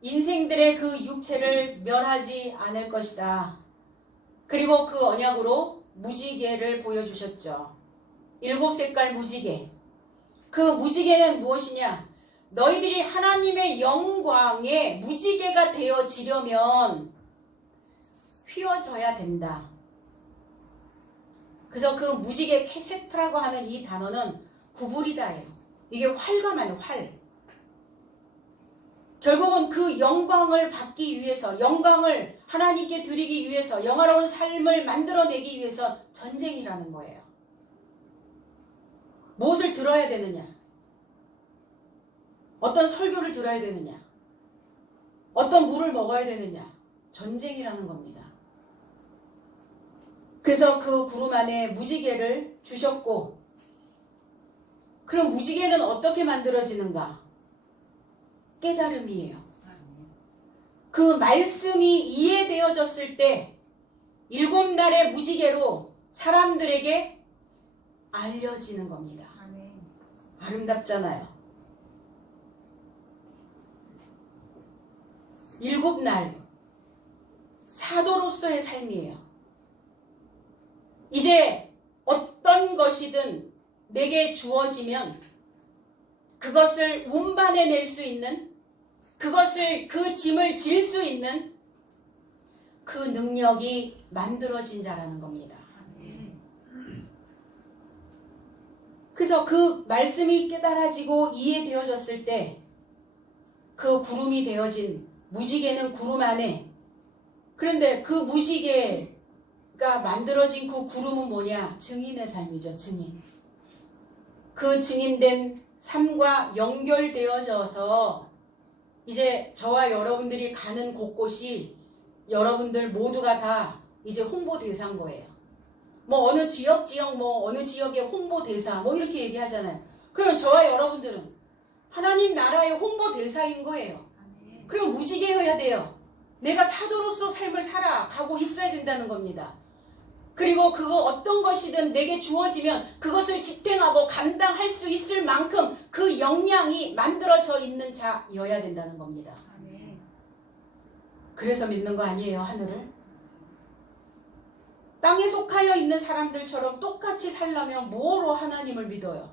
인생들의 그 육체를 멸하지 않을 것이다. 그리고 그 언약으로 무지개를 보여주셨죠. 7색깔 무지개. 그 무지개는 무엇이냐? 너희들이 하나님의 영광의 무지개가 되어지려면 휘어져야 된다. 그래서 그 무지개 캐세트라고 하는 이 단어는 구부리다예요. 이게 활감한 활. 결국은 그 영광을 받기 위해서, 영광을 하나님께 드리기 위해서, 영화로운 삶을 만들어내기 위해서 전쟁이라는 거예요. 무엇을 들어야 되느냐? 어떤 설교를 들어야 되느냐? 어떤 물을 먹어야 되느냐? 전쟁이라는 겁니다. 그래서 그 구름 안에 무지개를 주셨고, 그럼 무지개는 어떻게 만들어지는가? 깨달음이에요. 그 말씀이 이해되어졌을 때 7날의 무지개로 사람들에게 알려지는 겁니다. 아름답잖아요. 7날 사도로서의 삶이에요. 이제 어떤 것이든 내게 주어지면 그것을 운반해낼 수 있는, 그것을, 그 짐을 질 수 있는 그 능력이 만들어진 자라는 겁니다. 그래서 그 말씀이 깨달아지고 이해되어졌을 때 그 구름이 되어진 무지개는 구름 안에, 그런데 그 무지개가 만들어진 그 구름은 뭐냐? 증인의 삶이죠. 증인. 그 증인된 삶과 연결되어져서 이제 저와 여러분들이 가는 곳곳이 여러분들 모두가 다 이제 홍보 대사인 거예요. 뭐 어느 지역 뭐 어느 지역의 홍보 대사 뭐 이렇게 얘기하잖아요. 그러면 저와 여러분들은 하나님 나라의 홍보 대사인 거예요. 그럼 무지개여야 돼요. 내가 사도로서 삶을 살아가고 있어야 된다는 겁니다. 그리고 그거 어떤 것이든 내게 주어지면 그것을 지탱하고 감당할 수 있을 만큼 그 역량이 만들어져 있는 자여야 된다는 겁니다. 그래서 믿는 거 아니에요, 하늘을? 땅에 속하여 있는 사람들처럼 똑같이 살려면 뭐로 하나님을 믿어요?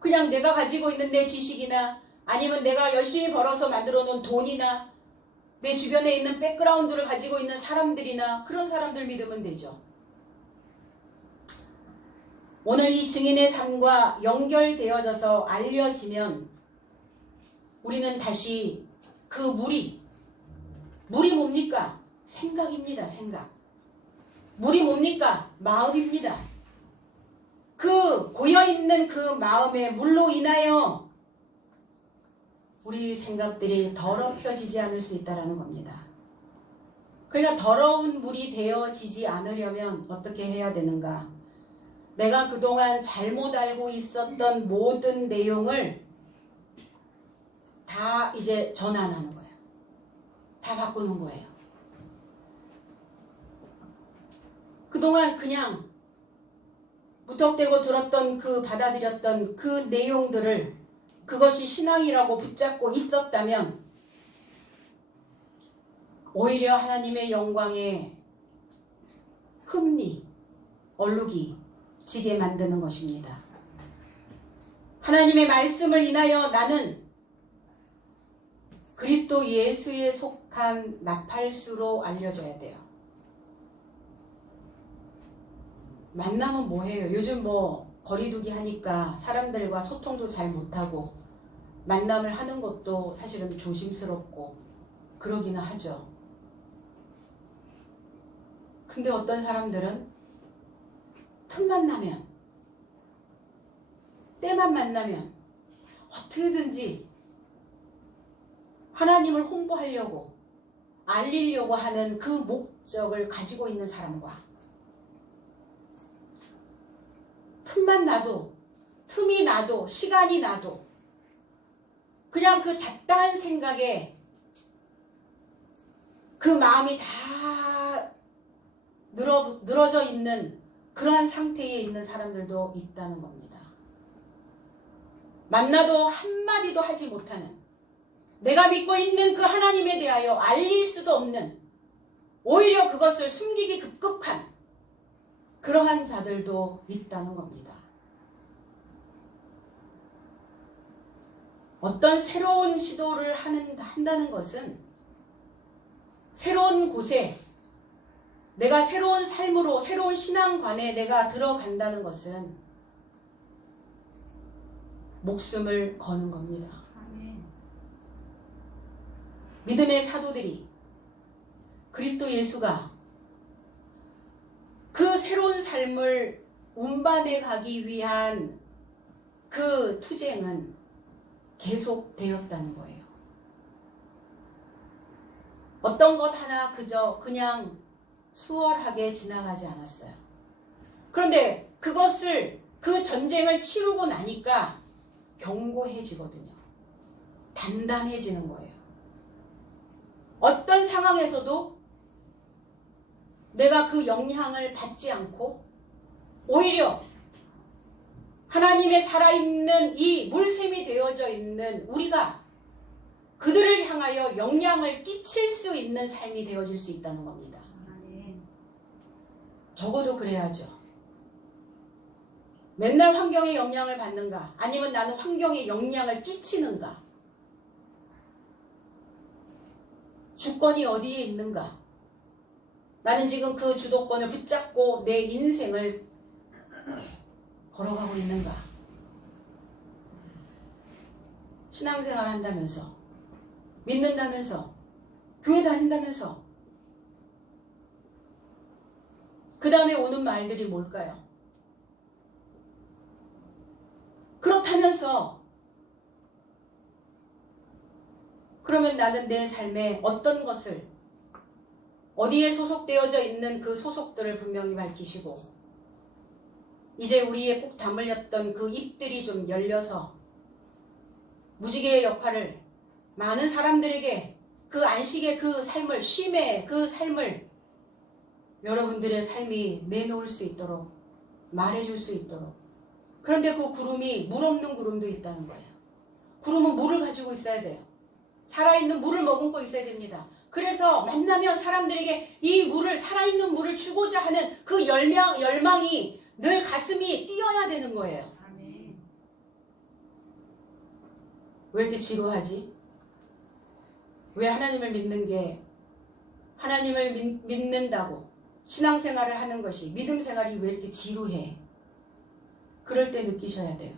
그냥 내가 가지고 있는 내 지식이나 아니면 내가 열심히 벌어서 만들어 놓은 돈이나 내 주변에 있는 백그라운드를 가지고 있는 사람들이나 그런 사람들 믿으면 되죠. 오늘 이 증인의 삶과 연결되어져서 알려지면 우리는 다시 그 물이 뭡니까? 생각입니다. 생각. 물이 뭡니까? 마음입니다. 그 고여있는 그 마음의 물로 인하여 우리 생각들이 더럽혀지지 않을 수 있다는 겁니다. 그러니까 더러운 물이 되어지지 않으려면 어떻게 해야 되는가? 내가 그동안 잘못 알고 있었던 모든 내용을 다 이제 전환하는 거예요. 다 바꾸는 거예요. 그동안 그냥 무턱대고 들었던 받아들였던 그 내용들을 그것이 신앙이라고 붙잡고 있었다면 오히려 하나님의 영광에 흠리, 얼룩이 지게 만드는 것입니다. 하나님의 말씀을 인하여 나는 그리스도 예수에 속한 나팔수로 알려져야 돼요. 만나면 뭐해요? 요즘 거리두기 하니까 사람들과 소통도 잘 못하고 만남을 하는 것도 사실은 조심스럽고 그러기는 하죠. 근데 어떤 사람들은 틈만 나면, 때만 만나면 어떻게든지 하나님을 홍보하려고 알리려고 하는 그 목적을 가지고 있는 사람과 틈만 나도, 틈이 나도, 시간이 나도 그냥 그 잡다한 생각에 그 마음이 다 늘어져 있는 그러한 상태에 있는 사람들도 있다는 겁니다. 만나도 한마디도 하지 못하는, 내가 믿고 있는 그 하나님에 대하여 알릴 수도 없는, 오히려 그것을 숨기기 급급한 그러한 자들도 있다는 겁니다. 어떤 새로운 시도를 한다는 것은 새로운 곳에 내가 새로운 삶으로, 새로운 신앙관에 내가 들어간다는 것은 목숨을 거는 겁니다. 아멘. 믿음의 사도들이 그리스도 예수가 그 새로운 삶을 운반해 가기 위한 그 투쟁은 계속되었다는 거예요. 어떤 것 하나 그냥 수월하게 지나가지 않았어요. 그런데 그 전쟁을 치르고 나니까 견고해지거든요. 단단해지는 거예요. 어떤 상황에서도 내가 그 영향을 받지 않고 오히려 하나님의 살아있는 이 물샘이 되어져 있는 우리가 그들을 향하여 영향을 끼칠 수 있는 삶이 되어질 수 있다는 겁니다. 적어도 그래야죠. 맨날 환경에 영향을 받는가? 아니면 나는 환경에 영향을 끼치는가? 주권이 어디에 있는가? 나는 지금 그 주도권을 붙잡고 내 인생을 걸어가고 있는가? 신앙생활 한다면서, 믿는다면서, 교회 다닌다면서, 그 다음에 오는 말들이 뭘까요? 그렇다면서 그러면 나는 내 삶에 어떤 것을 어디에 소속되어져 있는 그 소속들을 분명히 밝히시고 이제 우리의 꼭 다물렸던 그 입들이 좀 열려서 무지개의 역할을 많은 사람들에게 그 안식의 그 삶을, 쉼의 그 삶을 여러분들의 삶이 내놓을 수 있도록 말해줄 수 있도록. 그런데 그 구름이 물 없는 구름도 있다는 거예요. 구름은 물을 가지고 있어야 돼요. 살아있는 물을 머금고 있어야 됩니다. 그래서 만나면 사람들에게 이 물을, 살아있는 물을 주고자 하는 그 열망이 늘 가슴이 뛰어야 되는 거예요. 아멘. 왜 이렇게 지루하지? 왜 하나님을 믿는 게, 하나님을 믿는다고 신앙생활을 하는 것이, 믿음 생활이 왜 이렇게 지루해? 그럴 때 느끼셔야 돼요.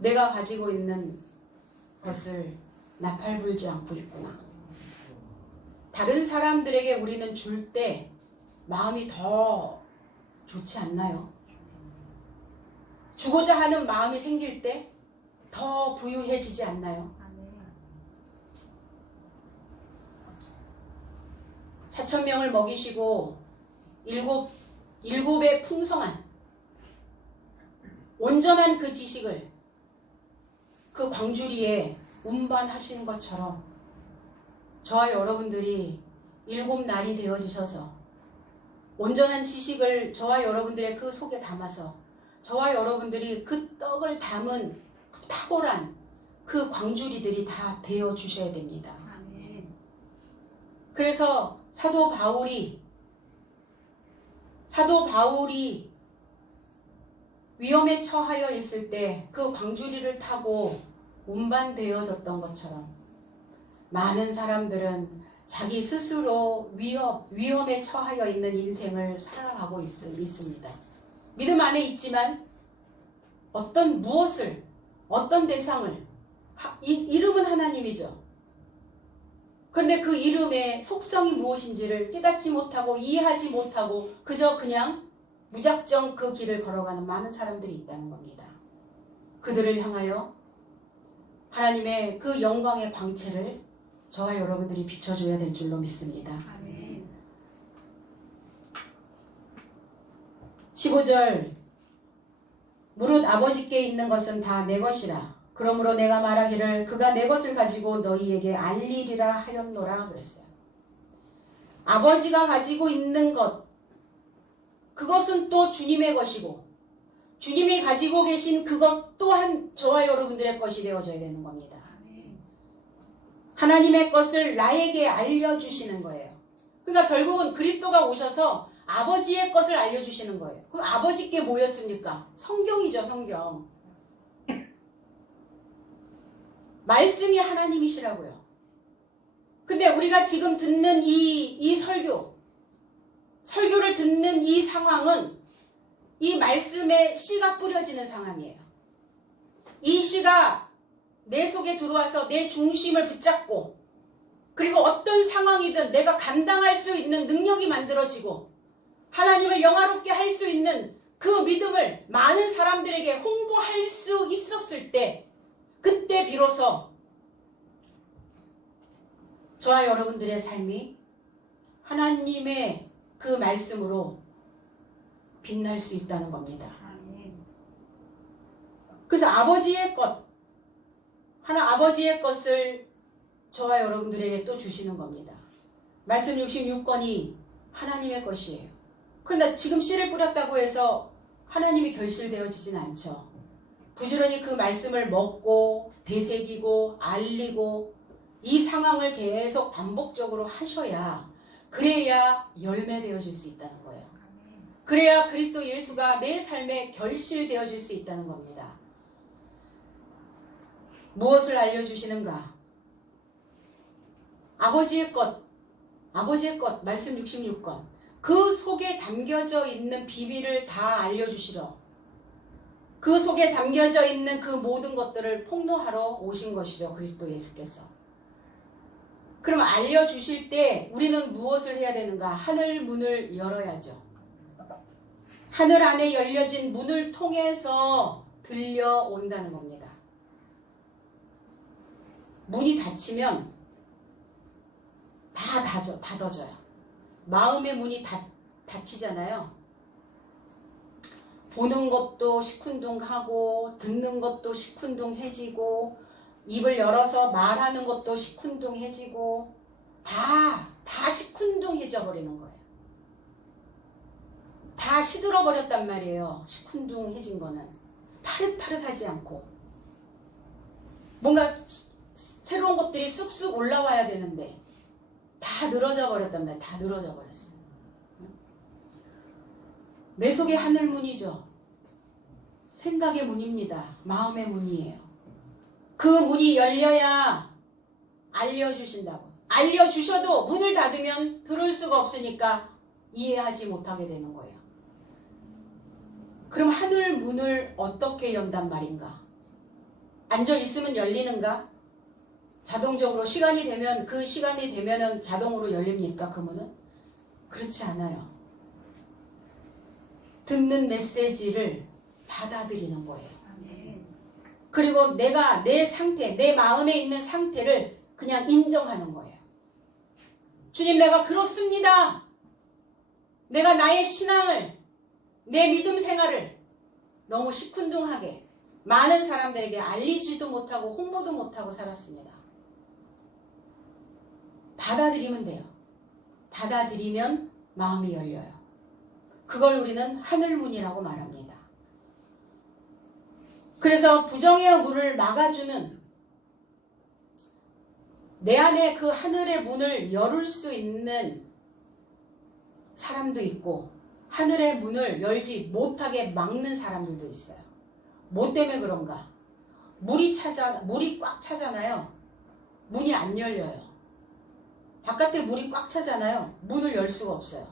내가 가지고 있는 것을 나팔 불지 않고 있구나. 다른 사람들에게 우리는 줄 때 마음이 더 좋지 않나요? 주고자 하는 마음이 생길 때 더 부유해지지 않나요? 4,000명을 먹이시고 일곱의 풍성한 온전한 그 지식을 그 광주리에 운반하시는 것처럼 저와 여러분들이 7날이 되어주셔서 온전한 지식을 저와 여러분들의 그 속에 담아서 저와 여러분들이 그 떡을 담은 탁월한 그 광주리들이 다 되어주셔야 됩니다. 아멘. 그래서 사도 바울이 위험에 처하여 있을 때 그 광주리를 타고 운반되어졌던 것처럼 많은 사람들은 자기 스스로 위험에 처하여 있는 인생을 살아가고 있습니다. 믿음 안에 있지만 어떤 대상을 이름은 하나님이죠. 그런데 그 이름의 속성이 무엇인지를 깨닫지 못하고 이해하지 못하고 그저 그냥 무작정 그 길을 걸어가는 많은 사람들이 있다는 겁니다. 그들을 향하여 하나님의 그 영광의 광채를 저와 여러분들이 비춰줘야 될 줄로 믿습니다. 아멘. 15절 무릇 아버지께 있는 것은 다 내 것이라 그러므로 내가 말하기를 그가 내 것을 가지고 너희에게 알리리라 하였노라 그랬어요. 아버지가 가지고 있는 것 그것은 또 주님의 것이고 주님이 가지고 계신 그것 또한 저와 여러분들의 것이 되어져야 되는 겁니다. 하나님의 것을 나에게 알려주시는 거예요. 그러니까 결국은 그리스도가 오셔서 아버지의 것을 알려주시는 거예요. 그럼 아버지께 뭐였습니까? 성경이죠, 성경. 말씀이 하나님이시라고요. 근데 우리가 지금 듣는 이 설교를 듣는 이 상황은 이 말씀에 씨가 뿌려지는 상황이에요. 이 씨가 내 속에 들어와서 내 중심을 붙잡고 그리고 어떤 상황이든 내가 감당할 수 있는 능력이 만들어지고 하나님을 영화롭게 할 수 있는 그 믿음을 많은 사람들에게 홍보할 수 있었을 때 그때 비로소 저와 여러분들의 삶이 하나님의 그 말씀으로 빛날 수 있다는 겁니다. 그래서 아버지의 것을 저와 여러분들에게 또 주시는 겁니다. 말씀 66권이 하나님의 것이에요. 그런데 지금 씨를 뿌렸다고 해서 하나님이 결실되어지진 않죠. 부지런히 그 말씀을 먹고 되새기고 알리고 이 상황을 계속 반복적으로 하셔야 그래야 열매되어질 수 있다는 거예요. 그래야 그리스도 예수가 내 삶에 결실되어질 수 있다는 겁니다. 무엇을 알려주시는가? 아버지의 것, 말씀 66권. 그 속에 담겨져 있는 비밀을 다 알려주시러 그 속에 담겨져 있는 그 모든 것들을 폭로하러 오신 것이죠. 그리스도 예수께서. 그럼 알려주실 때 우리는 무엇을 해야 되는가? 하늘 문을 열어야죠. 하늘 안에 열려진 문을 통해서 들려온다는 겁니다. 문이 닫히면 다 닫아져요. 마음의 문이 닫히잖아요. 보는 것도 시큰둥하고 듣는 것도 시큰둥해지고 입을 열어서 말하는 것도 시큰둥해지고 다 시큰둥해져 버리는 거예요. 다 시들어 버렸단 말이에요. 시큰둥해진 거는 파릇파릇하지 않고 뭔가 새로운 것들이 쑥쑥 올라와야 되는데 다 늘어져 버렸단 말이에요. 다 늘어져 버렸어요. 내 속에 하늘문이죠. 생각의 문입니다. 마음의 문이에요. 그 문이 열려야 알려주신다고. 알려주셔도 문을 닫으면 들을 수가 없으니까 이해하지 못하게 되는 거예요. 그럼 하늘 문을 어떻게 연단 말인가? 앉아있으면 열리는가? 자동적으로 시간이 되면은 자동으로 열립니까? 그 문은? 그렇지 않아요. 듣는 메시지를 받아들이는 거예요. 그리고 내가 내 상태, 내 마음에 있는 상태를 그냥 인정하는 거예요. 주님, 내가 그렇습니다. 내가 나의 신앙을, 내 믿음 생활을 너무 시큰둥하게 많은 사람들에게 알리지도 못하고 홍보도 못하고 살았습니다. 받아들이면 돼요. 받아들이면 마음이 열려요. 그걸 우리는 하늘문이라고 말합니다. 그래서 부정의 문을 막아주는, 내 안에 그 하늘의 문을 열을 수 있는 사람도 있고 하늘의 문을 열지 못하게 막는 사람들도 있어요. 뭐 때문에 그런가? 물이 꽉 차잖아요. 문이 안 열려요. 바깥에 물이 꽉 차잖아요. 문을 열 수가 없어요.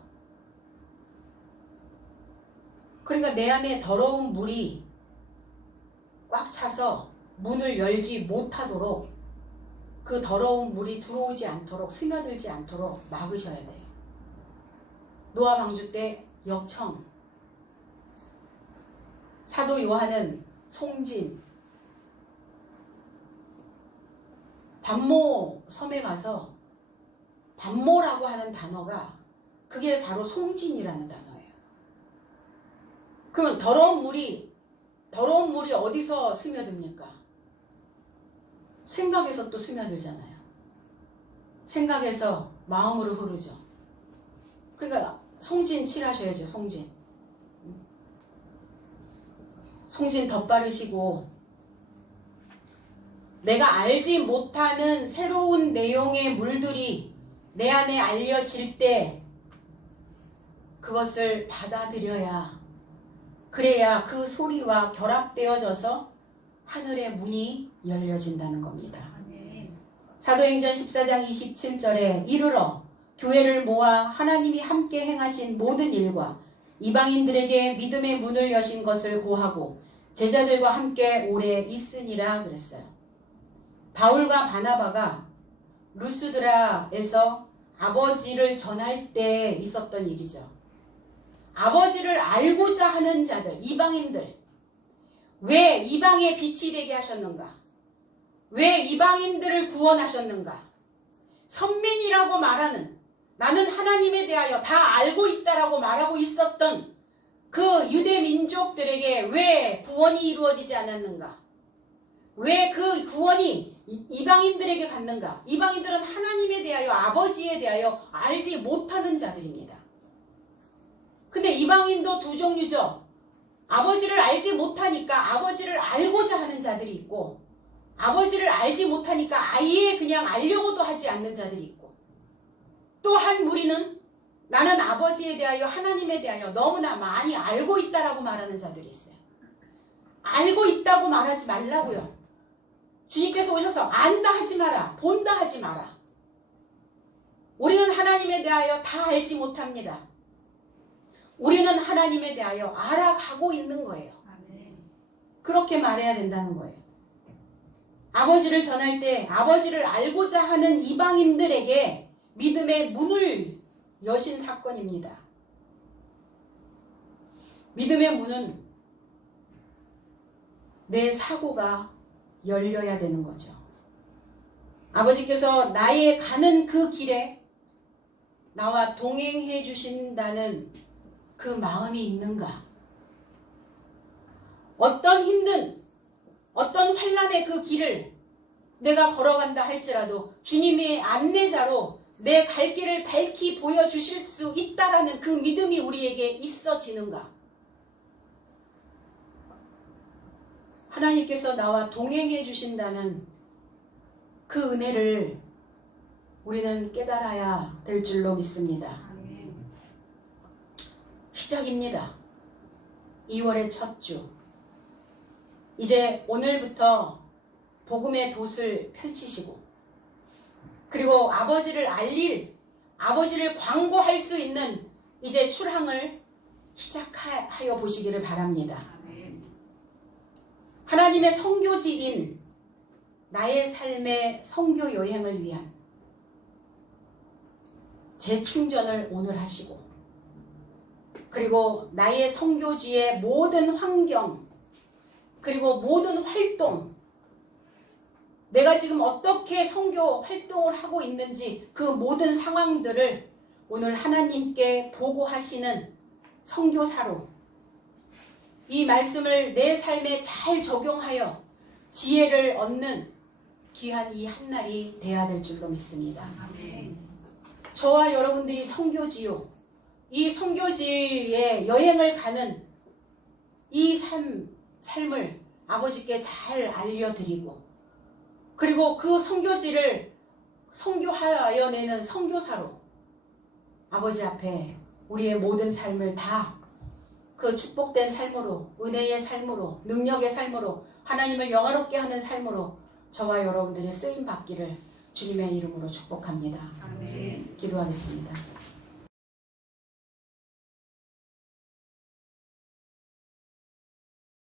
그러니까 내 안에 더러운 물이 꽉 차서 문을 열지 못하도록, 그 더러운 물이 들어오지 않도록, 스며들지 않도록 막으셔야 돼요. 노아 방주 때 역청, 사도 요한은 송진, 반모 섬에 가서 반모라고 하는 단어가 그게 바로 송진이라는 단어예요. 그러면 더러운 물이 어디서 스며듭니까? 생각에서 또 스며들잖아요. 생각에서 마음으로 흐르죠. 그러니까 송진 칠하셔야죠. 송진 덧바르시고, 내가 알지 못하는 새로운 내용의 물들이 내 안에 알려질 때 그것을 받아들여야, 그래야 그 소리와 결합되어져서 하늘의 문이 열려진다는 겁니다. 사도행전 14장 27절에 이르러 교회를 모아 하나님이 함께 행하신 모든 일과 이방인들에게 믿음의 문을 여신 것을 고하고 제자들과 함께 오래 있으니라 그랬어요. 바울과 바나바가 루스드라에서 아버지를 전할 때 있었던 일이죠. 아버지를 알고자 하는 자들, 이방인들, 왜 이방의 빛이 되게 하셨는가? 왜 이방인들을 구원하셨는가? 선민이라고 말하는, 나는 하나님에 대하여 다 알고 있다라고 말하고 있었던 그 유대 민족들에게 왜 구원이 이루어지지 않았는가? 왜 그 구원이 이방인들에게 갔는가? 이방인들은 하나님에 대하여, 아버지에 대하여 알지 못하는 자들입니다. 근데 이방인도 두 종류죠. 아버지를 알지 못하니까 아버지를 알고자 하는 자들이 있고, 아버지를 알지 못하니까 아예 그냥 알려고도 하지 않는 자들이 있고, 또 한 무리는 나는 아버지에 대하여, 하나님에 대하여 너무나 많이 알고 있다라고 말하는 자들이 있어요. 알고 있다고 말하지 말라고요. 주님께서 오셔서 안다 하지 마라, 본다 하지 마라. 우리는 하나님에 대하여 다 알지 못합니다. 우리는 하나님에 대하여 알아가고 있는 거예요. 그렇게 말해야 된다는 거예요. 아버지를 전할 때 아버지를 알고자 하는 이방인들에게 믿음의 문을 여신 사건입니다. 믿음의 문은 내 사고가 열려야 되는 거죠. 아버지께서 나의 가는 그 길에 나와 동행해 주신다는 그 마음이 있는가? 어떤 힘든, 어떤 환난의 그 길을 내가 걸어간다 할지라도 주님의 안내자로 내 갈 길을 밝히 보여주실 수 있다라는 그 믿음이 우리에게 있어지는가? 하나님께서 나와 동행해 주신다는 그 은혜를 우리는 깨달아야 될 줄로 믿습니다. 시작입니다. 2월의 첫 주. 이제 오늘부터 복음의 돛을 펼치시고, 그리고 아버지를 알릴, 아버지를 광고할 수 있는 이제 출항을 시작하여 보시기를 바랍니다. 하나님의 선교지인 나의 삶의 선교 여행을 위한 재충전을 오늘 하시고, 그리고 나의 선교지의 모든 환경, 그리고 모든 활동, 내가 지금 어떻게 선교 활동을 하고 있는지 그 모든 상황들을 오늘 하나님께 보고하시는 선교사로 이 말씀을 내 삶에 잘 적용하여 지혜를 얻는 귀한 이 한날이 되어야 될 줄로 믿습니다. 아멘. 저와 여러분들이 선교지요. 이 선교지에 여행을 가는 이 삶을 아버지께 잘 알려드리고 그리고 그 선교지를 선교하여 내는 선교사로 아버지 앞에 우리의 모든 삶을 다 그 축복된 삶으로 은혜의 삶으로 능력의 삶으로 하나님을 영화롭게 하는 삶으로 저와 여러분들이 쓰임 받기를 주님의 이름으로 축복합니다. 아멘. 기도하겠습니다.